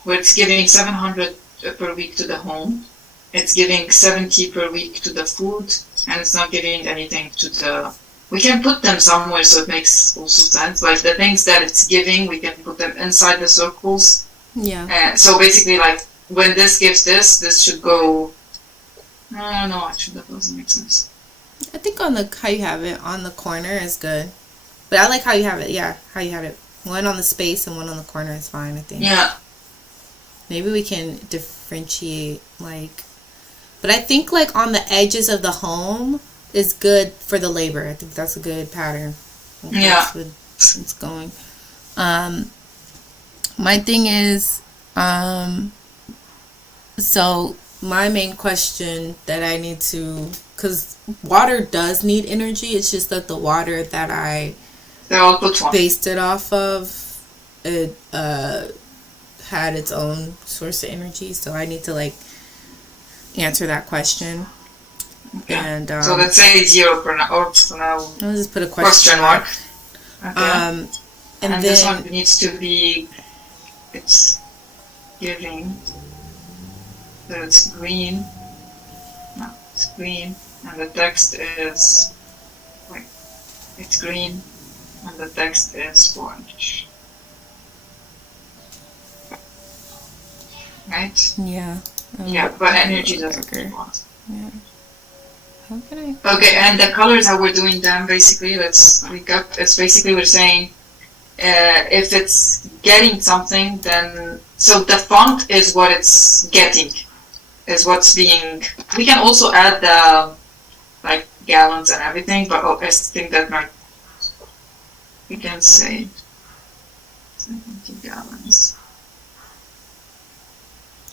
where it's giving 700 per week to the home. It's giving 70 per week to the food, and it's not giving anything to the. We can put them somewhere so it makes also sense. Like the things that it's giving, we can put them inside the circles. Yeah. So basically, like when this gives this should go. No, actually that doesn't make sense. I think how you have it on the corner is good, but I like how you have it. Yeah, how you have it. One on the space and one on the corner is fine, I think. Yeah. Maybe we can differentiate but I think on the edges of the home is good for the labor. I think that's a good pattern. Yeah. That's what it's going. My thing is, so my main question that I need to, because water does need energy. It's just that the water that I based it off of, it had its own source of energy. So I need to answer that question. Okay. And so let's say 0 for now. Or for now. I'll just put a question mark. Okay. And then this one needs to be. It's giving. So it's green. No, it's green, and the text is. It's green, and the text is orange. Right? Yeah. Yeah, but energy doesn't. Yeah. How can I? Okay, and the colors, how we're doing them, basically, it's basically we're saying, if it's getting something, then, so the font is what it's getting, is what's being, we can also add the, like, gallons and everything, but I think that might, we can say 70 gallons.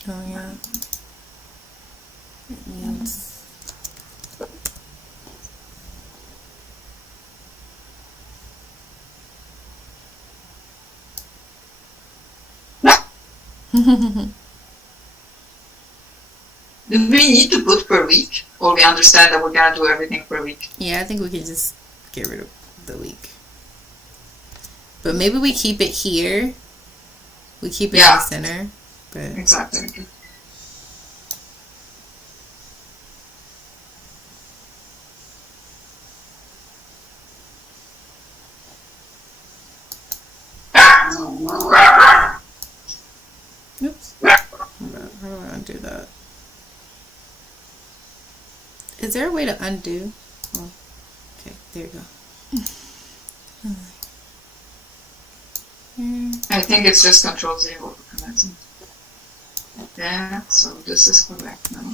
Oh, yeah. It means. Do we need to put per week? Or we understand that we're gonna do everything per week? Yeah, I think we can just get rid of the week. But maybe we keep it here. We keep it in the center. But exactly. oops. How do I undo that? Is there a way to undo? Oh, okay, there you go. I think it's just Control-Z commenting. Yeah, so this is correct now.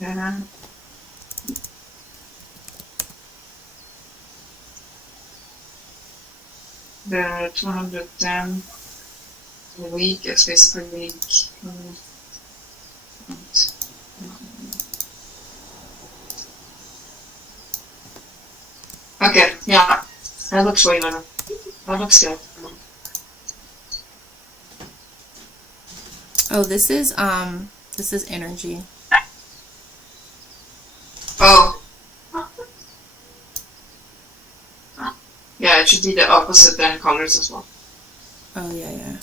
Yeah. The 210 a week is basically okay, yeah, that looks way better. That looks good. Oh, this is energy. Oh. Yeah, it should be the opposite then colors as well. Oh, yeah, yeah.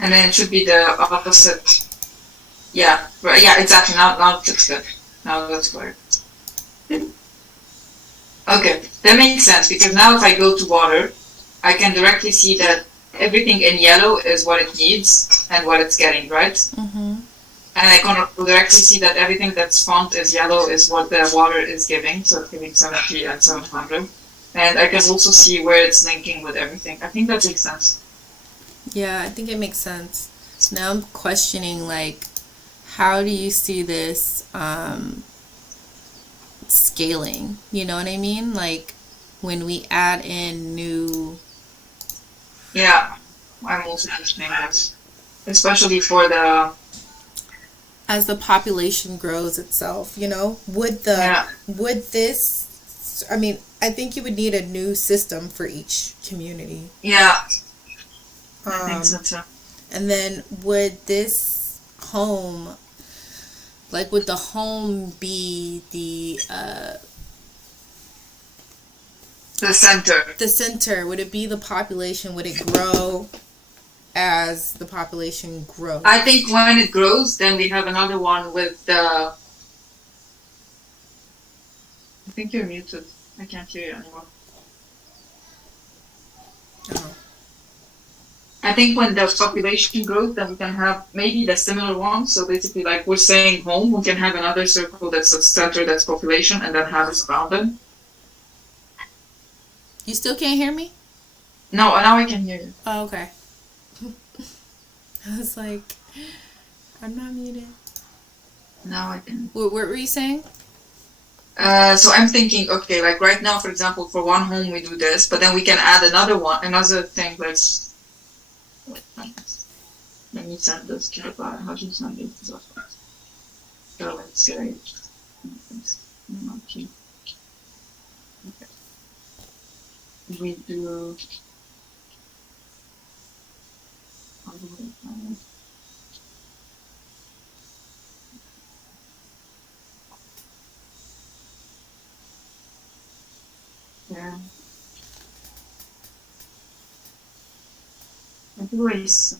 And then it should be the opposite. Yeah, right. Yeah, exactly. Now it looks good. Now that's clear. Okay, that makes sense because now if I go to water, I can directly see that everything in yellow is what it needs and what it's getting, right? Mm-hmm. And I can directly see that everything that's font is yellow is what the water is giving, so it's giving 70 and 700. And I can also see where it's linking with everything. I think that makes sense. Yeah, I think it makes sense. Now I'm questioning, like, how do you see this scaling? You know what I mean? Like, when we add in new... Yeah, I'm also questioning this. Especially for the... As the population grows itself, you know? Would this... I mean, I think you would need a new system for each community. Yeah. I think so too. And then would this home, like, would the home be the center? The center. Would it be the population? Would it grow as the population grows? I think when it grows, then we have another one with the... I think you're muted. I can't hear you anymore. Oh. I think when the population grows, then we can have maybe the similar one. So basically, like we're saying home, we can have another circle that's a center, that's population, and then have it surrounded. You still can't hear me? No, now I can hear you. Oh, okay. I was like, I'm not muted. Now I can. What were you saying? So I'm thinking, okay, like right now, for example, for one home we do this, but then we can add another thing, like... Let me send this to how do you send it? So let's get okay. We do Anyways,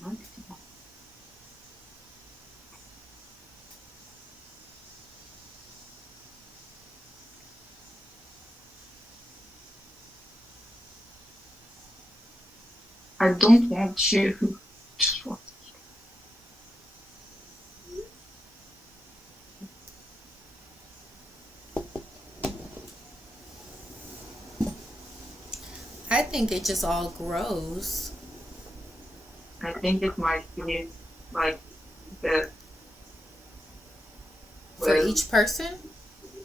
I don't want you. Just want. I think it just all grows I think it might be like the. for Well, each person.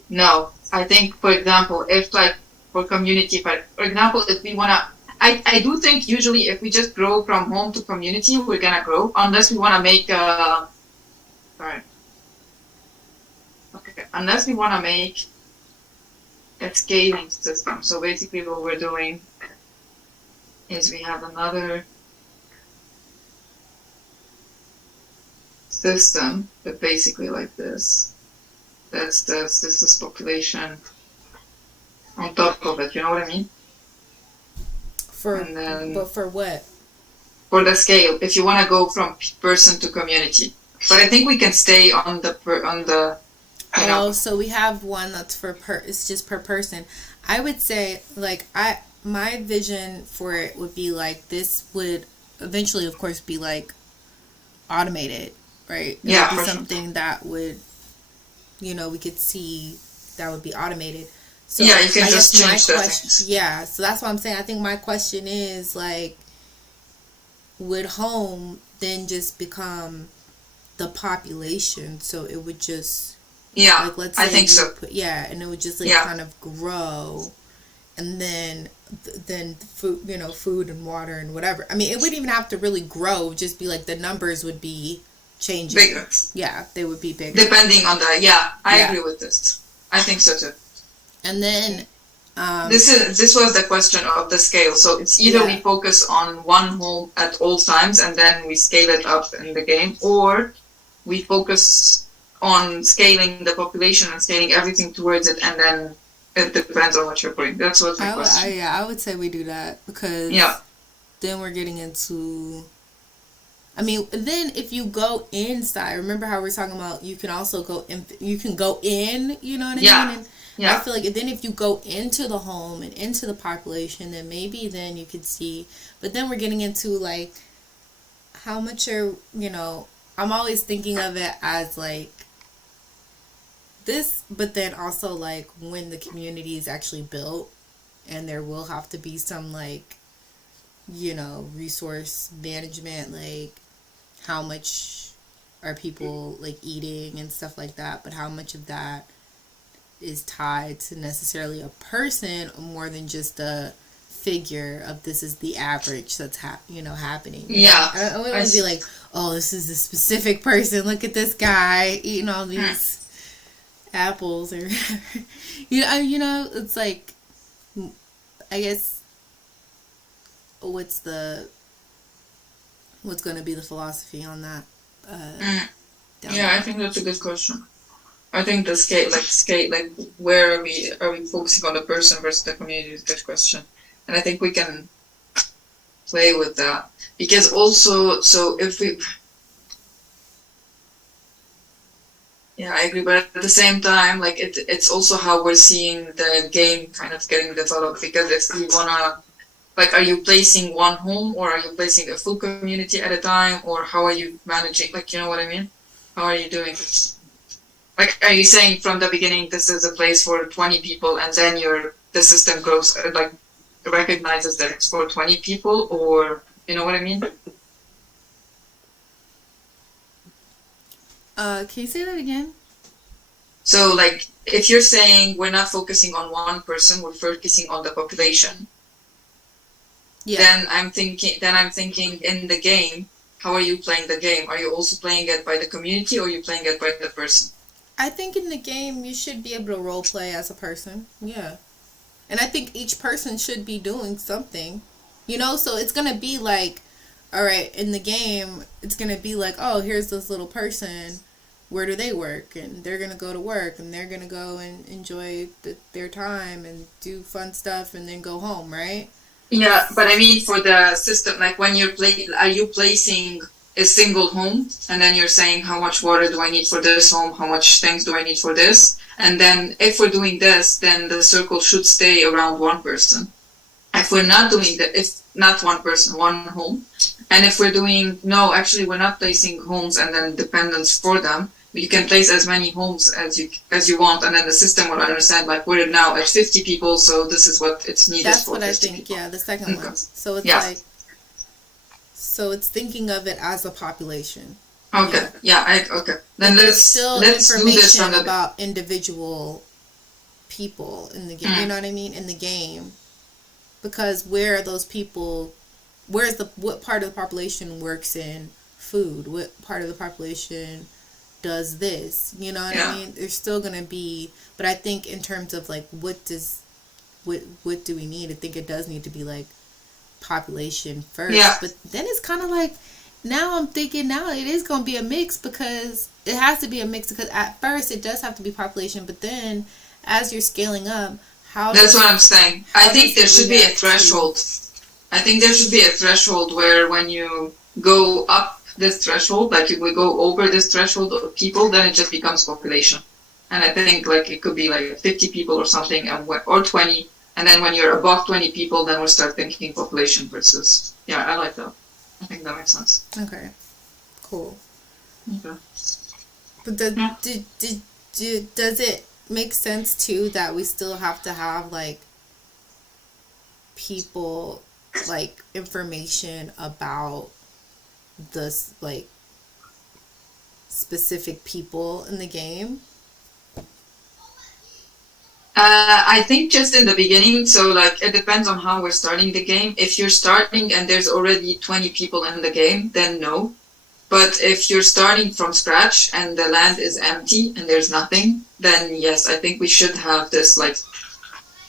no, I think, for example, if like for community, but for example, if we wanna, I do think usually if we just grow from home to community, we're gonna grow unless we wanna make sorry, okay, unless we wanna make a scaling system. So basically, what we're doing is we have another system that basically like this. This is population on top of it. You know what I mean? For And then but for what? for the scale, if you want to go from person to community, but I think we can stay on the you know. Oh, so we have one that's it's just per person. I would say like my vision for it would be like this would eventually of course be like automated, right? It Yeah, would be for sure. something that would we could see that would be automated. So Yeah, you can I just guess my change the question, things. yeah, so that's what I'm saying. I think my question is like, would home then just become the population? So it would just Yeah, like let's I say think you so. put and it would just like Yeah, kind of grow, and then food food and water and whatever. I mean, it wouldn't even have to really grow. It would just be like the numbers would be changing. bigger, Yeah, they would be bigger. depending on the. Yeah, I Yeah, agree with this. I think so too. and then This was the question of the scale. So it's either we yeah. focus on one home at all times and then we scale it up in the game, or we focus on scaling the population and scaling everything towards it, and then it depends on what you're putting. That's what's my question. Yeah, I would say we do that because Yeah, then we're getting into. I mean, then if you go inside, remember how we're talking about you can also go in. You can go in. You know what I yeah, mean? And I yeah, feel like then if you go into the home and into the population, then maybe then you could see. But then we're getting into like how much are I'm always thinking of it as like this, but then also like when the community is actually built, and there will have to be some like resource management, like how much are people like eating and stuff like that, but how much of that is tied to necessarily a person more than just a figure of this is the average that's happening. yeah. I wouldn't be like, oh, this is a specific person, look at this guy eating all these apples, or it's like, I guess what's going to be the philosophy on that down Yeah, I think that's a good question. I think the scale, like where are we focusing on the person versus the community is a good question, and I think we can play with that because also, so if we, yeah, I agree, but at the same time, like it's also how we're seeing the game kind of getting developed because if we wanna, like, are you placing one home or are you placing a full community at a time, or how are you managing, like, you know what I mean? How are you doing this? Like, are you saying from the beginning this is a place for 20 people and then the system grows, like, recognizes that it's for 20 people, or, you know what I mean? Can you say that again? So, like, if you're saying we're not focusing on one person, we're focusing on the population, Yeah. then I'm thinking in the game, how are you playing the game? Are you also playing it by the community or are you playing it by the person? I think in the game you should be able to role play as a person. Yeah. And I think each person should be doing something. So it's going to be like, all right, in the game, it's going to be like, oh, here's this little person. Where do they work? And they're going to go to work and they're going to go and enjoy their time and do fun stuff and then go home, right? Yeah, but I mean for the system, like when are you placing a single home and then you're saying how much water do I need for this home, how much things do I need for this, and then if we're doing this, then the circle should stay around one person. If we're not doing that, if not one person, one home, and if we're doing no, actually we're not placing homes and then dependents for them. You can place as many homes as you want, and then the system will understand like we're now at 50 people, so this is what it's needed That's for what I 50 think. people. Yeah, the second one. So it's Yeah. like, so it's thinking of it as a population. Okay. Yeah. Okay. Then But there's let's still do this information from the about individual people in the game. You know what I mean? In the game, because where are those people? Where's what part of the population works in food? What part of the population does this? You know what I mean? There's still gonna be, but I think in terms of like what do we need? I think it does need to be like population first. Yeah. But then it's kind of like, now I'm thinking now it is going to be a mix, because it has to be a mix, because at first it does have to be population, but then as you're scaling up, That's what I'm saying. I think there should be a threshold. I think there should be a threshold where when you go up this threshold, like if we go over this threshold of people, then it just becomes population. And I think like it could be like 50 people or something, or 20. And then when you're above 20 people, then we'll start thinking population versus. Yeah, I like that. I think that makes sense. Okay, cool. Okay. But does it make sense too that we still have to have like people, like information about this, like specific people in the game? I think just in the beginning, so like it depends on how we're starting the game. If you're starting and there's already 20 people in the game, then no. But if you're starting from scratch and the land is empty and there's nothing, then yes, I think we should have this like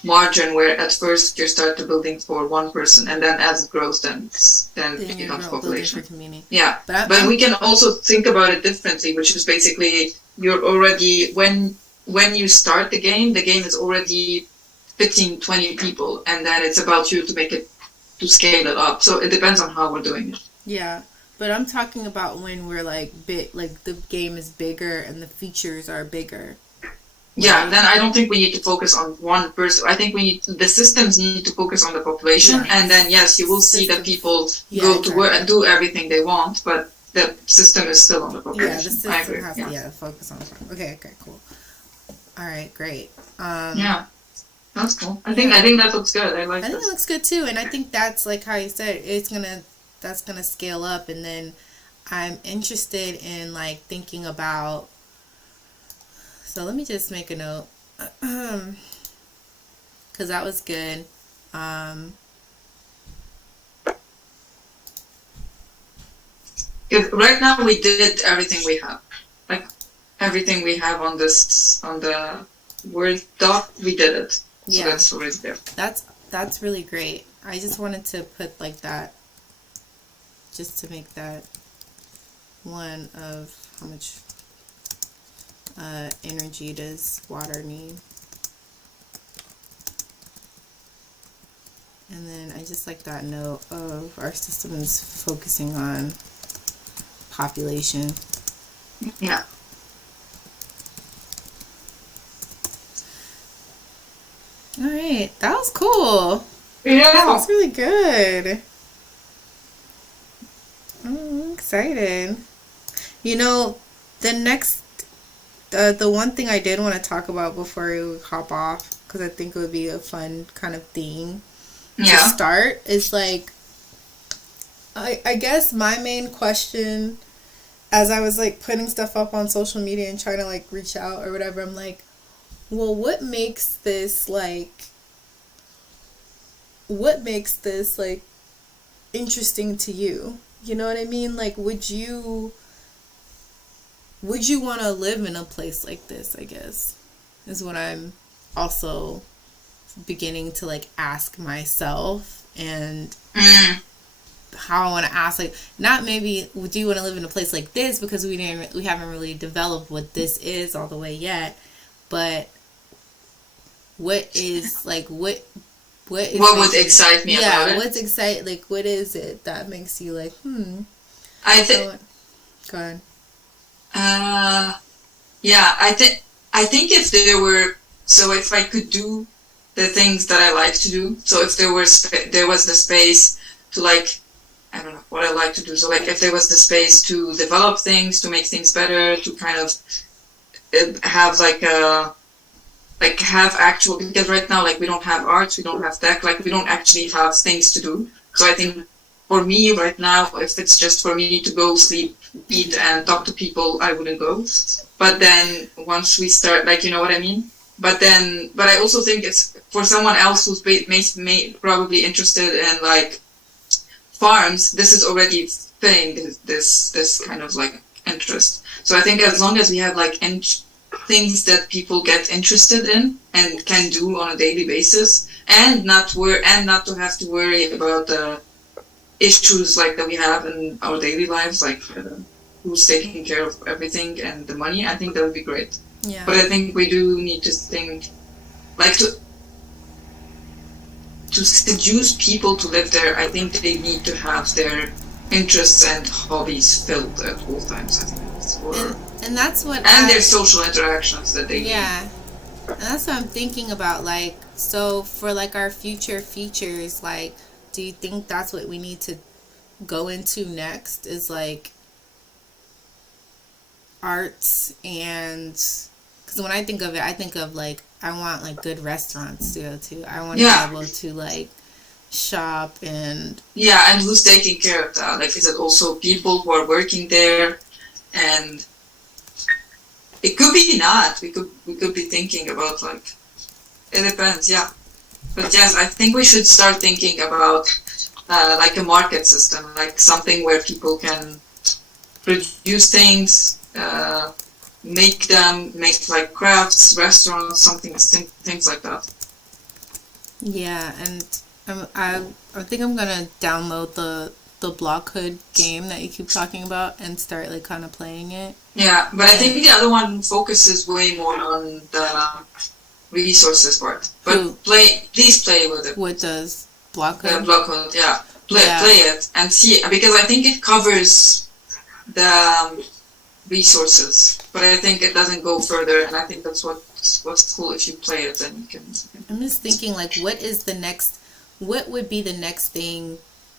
margin where at first you start the building for one person, and then as it grows, then it becomes population. Yeah, but we can also think about it differently, which is basically you're already when you start the game is already fitting 20 people, and then it's about you to scale it up. So it depends on how we're doing it. Yeah, but I'm talking about when we're like like the game is bigger and the features are bigger. Yeah, then I don't think we need to focus on one person. I think the systems need to focus on the population, and then yes, you will see that people go to work and do everything they want, but the system is still on the population. Yeah, the system has to focus on. Okay, cool. All right, great. Yeah, that's cool. I think that looks good. I think it looks good too, and I think that's like how you said that's gonna scale up, and then I'm interested in like thinking about. So let me just make a note, because that was good. Right now we did everything we have. Like everything we have on the Word doc, we did it. So that's already there. That's really great. I just wanted to put like that, just to make that one of how much energy does water need. And then I just like that note of our system is focusing on population. Yeah. All right, that was cool. Yeah, that was really good. I'm excited. You know, the next, the one thing I did want to talk about before we hop off, because I think it would be a fun kind of theme to start, is like, I guess my main question, as I was like putting stuff up on social media and trying to like reach out or whatever, I'm like, well, what makes this like interesting to you? You know what I mean? Like, would you want to live in a place like this, I guess, is what I'm also beginning to like ask myself, and how I want to ask, like, not maybe do you want to live in a place like this, because we haven't really developed what this is all the way yet, but what is like, what what would excite me about it? What's excite? Like, what is it that makes you like, I think. Go ahead. Yeah, I think if there were, so if I could do the things that I like to do, so if there was the space to like, I don't know what I like to do. So like if there was the space to develop things, to make things better, to kind of have have actual, because right now like we don't have arts, we don't have tech, like we don't actually have things to do. So I think for me right now, if it's just for me to go sleep, eat and talk to people, I wouldn't go. But then once we start, like, you know what I mean? But I also think it's for someone else who's probably interested in like farms, this is already fitting this kind of like interest. So I think as long as we have like things that people get interested in and can do on a daily basis, and not to have to worry about the issues like that we have in our daily lives, like who's taking care of everything and the money, I think that would be great. Yeah. But I think we do need to think, like, to seduce people to live there. I think they need to have their interests and hobbies filled at all times. I think and that's what their social interactions that they need. And that's what I'm thinking about. Like, so for like our future features, like, do you think that's what we need to go into next? Is like arts, and because when I think of it, I think of like I want like good restaurants to go to. I want to be able to like shop and and who's taking care of that? Like, is it also people who are working there? And it could be not. We could be thinking about like, it depends. Yeah, but yes, I think we should start thinking about like a market system, like something where people can produce things. Make like crafts, restaurants, things like that. Yeah, and I think I'm gonna download the Blockhood game that you keep talking about and start like kind of playing it. Yeah, but I think the other one focuses way more on the resources part. But please play with it. What does Blockhood? Blockhood, yeah. Play it and see, because I think it covers the resources, but I think it doesn't go further, and I think that's what's cool. If you play it, then you can. I'm just thinking, like, what would be the next thing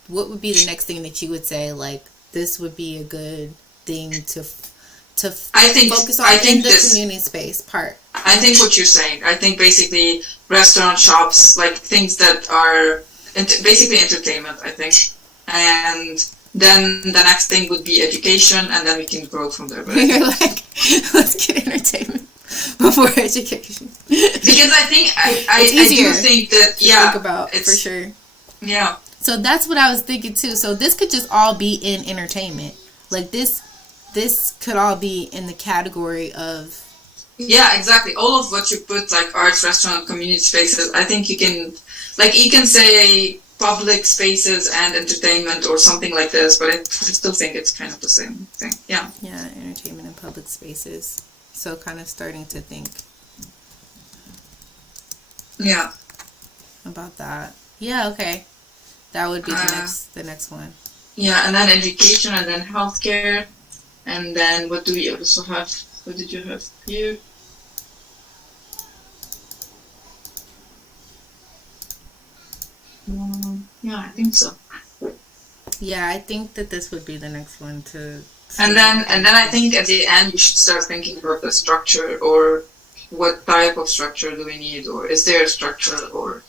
that you would say, like, this would be a good thing to focus on in the community space part? I think what you're saying. I think basically restaurant, shops, like things that are basically entertainment. I think, and then the next thing would be education, and then we can grow from there. But you're like, let's get entertainment before education. Because I think I do think that think about for sure. Yeah. So that's what I was thinking too. So this could just all be in entertainment. Like this could all be in the category of. Yeah, exactly. All of what you put, like arts, restaurant, community spaces. I think you can say public spaces and entertainment or something like this, but I still think it's kind of the same thing. Yeah. Yeah, entertainment and public spaces. So kind of starting to think. Yeah. About that. Yeah, okay. That would be the next one. Yeah, and then education, and then healthcare, and then what do we also have? What did you have here? Yeah, I think so. Yeah, I think that this would be the next one to. And then I think at the end we should start thinking about the structure, or what type of structure do we need, or is there a structure, or.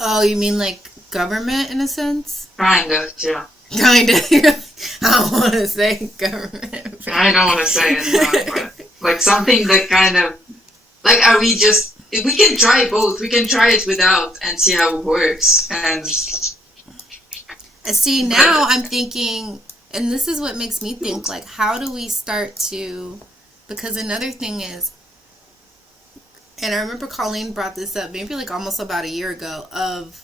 Oh, you mean like government in a sense? Kind of, yeah. Kind of. I don't want to say government. I don't want to say it, but like something that kind of, like, are we just. We can try both. We can try it without and see how it works. And see, now I'm thinking, and this is what makes me think, like, how do we start to, because another thing is, and I remember Colleen brought this up maybe like almost about a year ago, of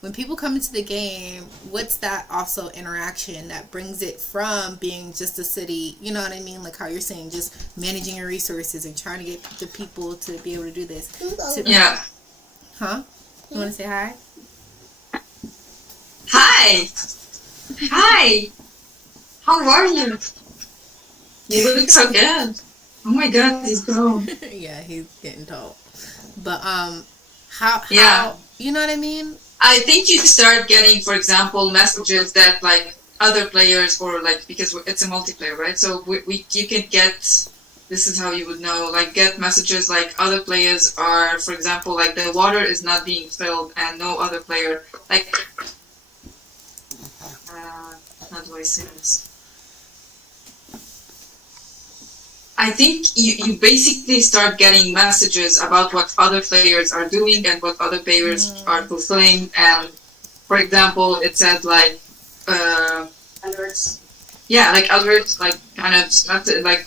when people come into the game, what's that also interaction that brings it from being just a city, you know what I mean? Like how you're saying, just managing your resources and trying to get the people to be able to do this. Yeah. Huh? You want to say hi? Hi! Hi! How are you? You look so good. Oh my god, he's grown. Yeah, he's getting tall. But how Yeah. you know what I mean? I think you start getting, for example, messages that like other players or like because it's a multiplayer, right? So you can get. This is how you would know, like get messages like other players are, for example, like the water is not being filled and no other player like. How do I say this? I think you basically start getting messages about what other players are doing and what other players are fulfilling. And for example, it said like alerts. Yeah, like alerts, like kind of like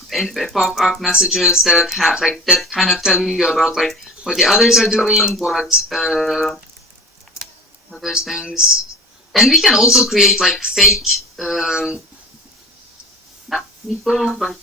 pop-up messages that have like that kind of tell you about like what the others are doing, what other things. And we can also create like fake people, but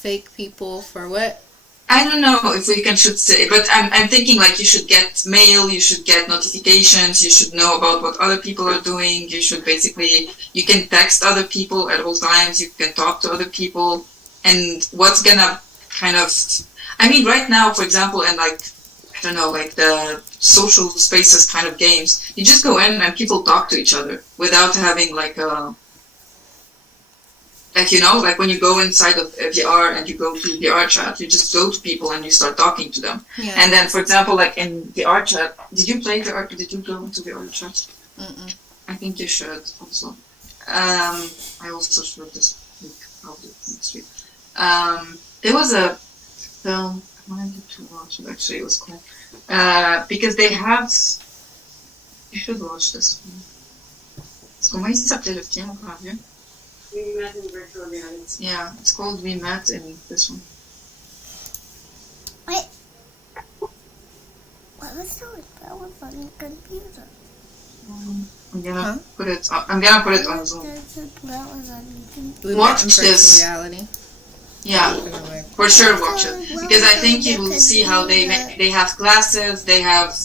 Fake people for what? I don't know if we should say, but I'm thinking like you should get mail, you should get notifications, you should know about what other people are doing, you should basically, you can text other people at all times, you can talk to other people, and what's gonna kind of, I mean right now, for example, and like, I don't know, like the social spaces kind of games, you just go in and people talk to each other without having like a, like, you know, like when you go inside of VR and you go to VR chat, you just go to people and you start talking to them. Yeah. And then, for example, like in VR chat, did you play VR? Did you go into VR chat? Mm-mm. I think you should also. I also should this week, probably next week. There was a film I wanted to watch it. Actually, it was cool. Because they have. You should watch this one. Comment il s'appelait le film encore vieux? We met in virtual reality. Yeah, it's called We Met in this one. Wait. What was the that was on the computer? I'm gonna put it. I'm gonna put it on Zoom. That was on the computer. We Watch met in this. virtual reality. Yeah, for sure watch it because I think you will see how they have classes, they have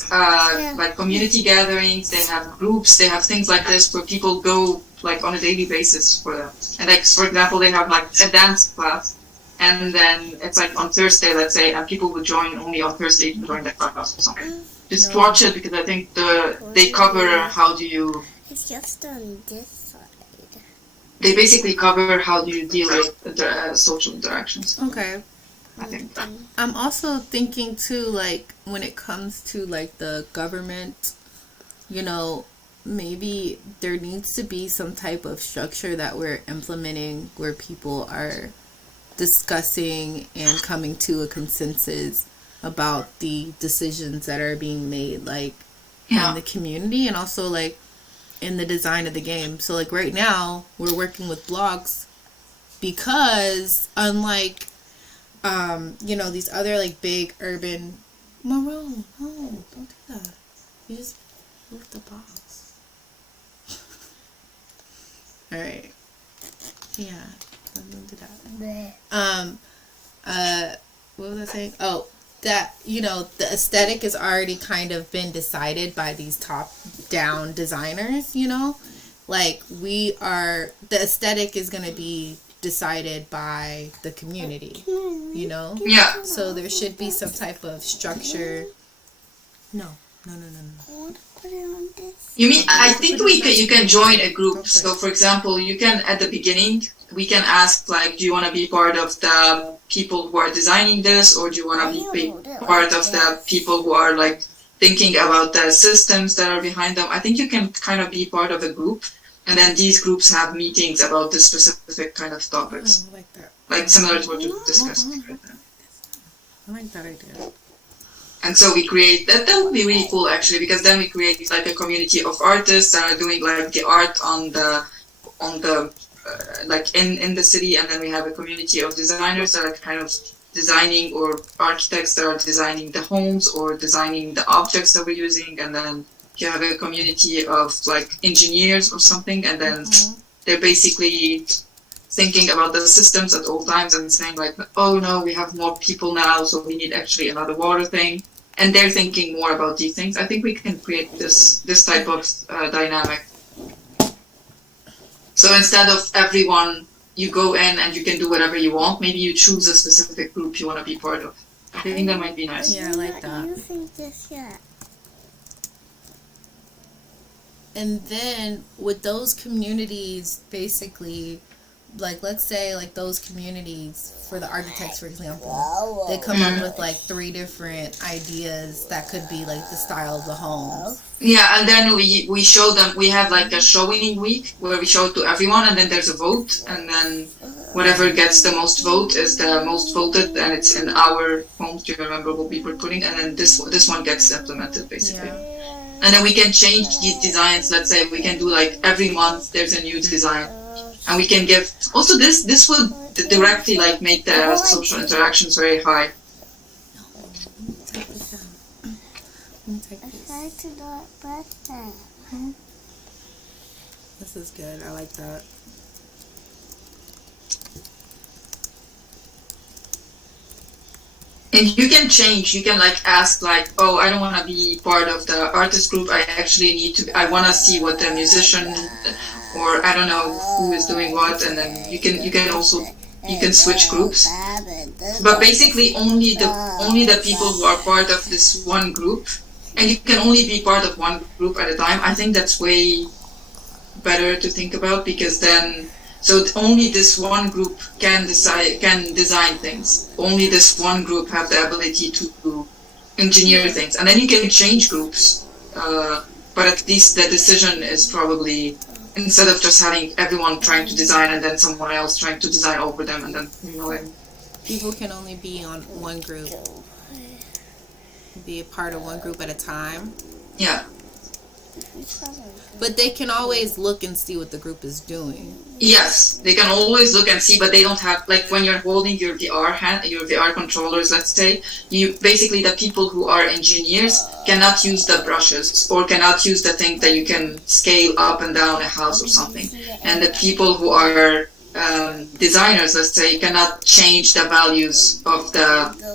like community gatherings, they have groups, they have things like this where people go like on a daily basis for them. And like for example, they have like a dance class, and then it's like on Thursday, let's say, and people will join only on Thursday to join that class or something. Just watch it because I think they cover how do you. It's just on this side. They basically cover how do you deal with social interactions. Okay. I think. I'm also thinking too, like when it comes to like the government, you know, maybe there needs to be some type of structure that we're implementing where people are discussing and coming to a consensus about the decisions that are being made, like in the community and also like in the design of the game. So like right now we're working with blocks because unlike you know, these other like big urban Maroon, no, don't do that. You just moved the box. Alright. Yeah. Don't do that. What was I saying? Oh, that, you know, the aesthetic has already kind of been decided by these top-down designers, you know? Like, the aesthetic is going to be decided by the community, you know? Yeah. So there should be some type of structure. No. I want to put it on this. You mean, I think you can join a group. So, for example, you can, at the beginning, we can ask, like, do you want to be part of the people who are designing this, or do you want to be part of the people who are, like, thinking about the systems that are behind them? I think you can kind of be part of a group, and then these groups have meetings about the specific kind of topics. I like that. Like, similar to what you discussed right now. I like that idea. And so we create that would be really cool actually, because then we create like a community of artists that are doing like the art on the like in the city, and then we have a community of designers that are kind of designing, or architects that are designing the homes or designing the objects that we're using, and then you have a community of like engineers or something, and then they're basically thinking about the systems at all times and saying like, oh no, we have more people now, so we need actually another water thing. And they're thinking more about these things. I think we can create this type of dynamic. So instead of everyone, you go in and you can do whatever you want, maybe you choose a specific group you want to be part of. I think that might be nice. Yeah, I like that. I'm not using this yet. And then with those communities, basically, like let's say like those communities for the architects, for example, they come up with like 3 different ideas that could be like the style of the homes. Yeah, and then we show them, we have like a showing week where we show it to everyone, and then there's a vote, and then whatever gets the most vote is the most voted, and it's in our homes. Do you remember what we were putting? And then this one gets implemented basically. Yeah. And then we can change these designs. Let's say we can do like every month there's a new design, and we can give. Also, this would directly like make the social interactions very high. I tried to do it better. This is good. I like that. And you can change. You can like ask like, oh, I don't want to be part of the artist group. I actually need to. I want to see what the musician, or I don't know who is doing what. And then you can also switch groups. But basically, only the people who are part of this one group, and you can only be part of one group at a time. I think that's way better to think about, because then. So only this one group can design things. Only this one group have the ability to engineer things, and then you can change groups. But at least the decision is probably, instead of just having everyone trying to design and then someone else trying to design over them, and then People can only be on one group, be a part of one group at a time. Yeah. But they can always look and see what the group is doing. Yes, they can always look and see, but they don't have, like when you're holding your VR controllers, let's say, you basically, the people who are engineers cannot use the brushes or cannot use the thing that you can scale up and down a house or something. And the people who are designers, let's say, cannot change the values of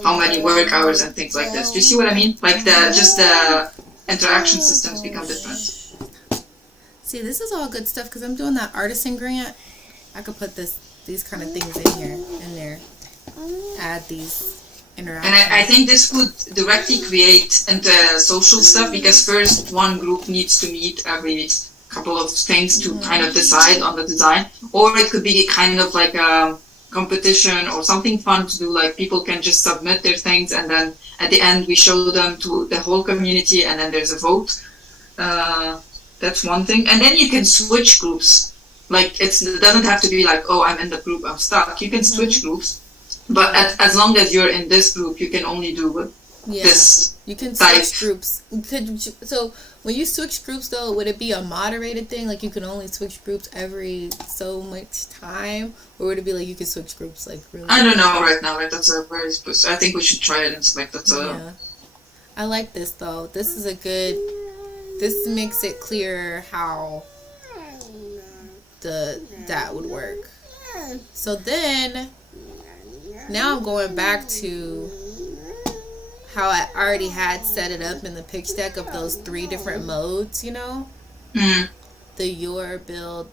how many work hours and things like this. Do you see what I mean? Like the interaction systems become different. See, this is all good stuff because I'm doing that artisan grant. I could put these kind of things in there, add these interactions. And I think this would directly create into social stuff, because first one group needs to meet every couple of things to kind of decide on the design, or it could be kind of like a competition or something fun to do, like people can just submit their things and then at the end we show them to the whole community and then there's a vote. That's one thing. And then you can switch groups. Like it doesn't have to be like, oh, I'm in the group, I'm stuck. You can switch groups, but as long as you're in this group, you can only do this. You can type. switch groups. So when you switch groups, though, would it be a moderated thing? Like you can only switch groups every so much time, or would it be like you could switch groups like really? I don't know right now. Like that's a very. I think we should try it. And like that's a. Yeah. I like this though. This is a good. This makes it clear how that would work. So then, now I'm going back to how I already had set it up in the pitch deck of those 3 different modes, you know? Mm. The your build,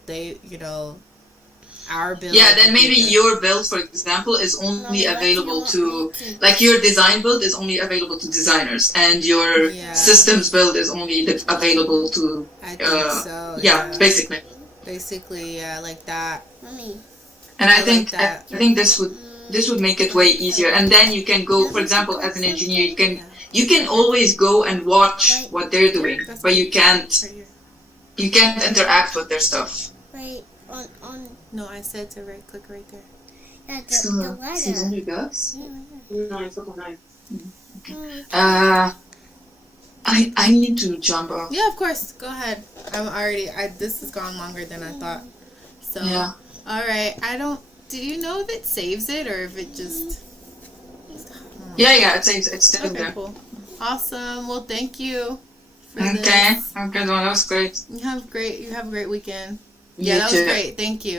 our build. Yeah, then maybe your build, for example, is only available to, like your design build is only available to designers, and your systems build is only available to, I think so. Yeah, basically. Basically, yeah, like that. And I think this would make it way easier. And then you can go, for example, as an engineer, you can always go and watch what they're doing, but you can't interact with their stuff. Right on. No, I said to click right there. Yeah, the ladder. Dogs? No, I took a knife. Okay. I need to jump off. Yeah, of course. Go ahead. This has gone longer than I thought. So, yeah. All right. Do you know if it saves it or if it just... Yeah, it saves. It's still there. Cool. Awesome. Well, thank you for Okay. this. Have a good one. That was great. You have a great weekend. You That too. was great. Thank you.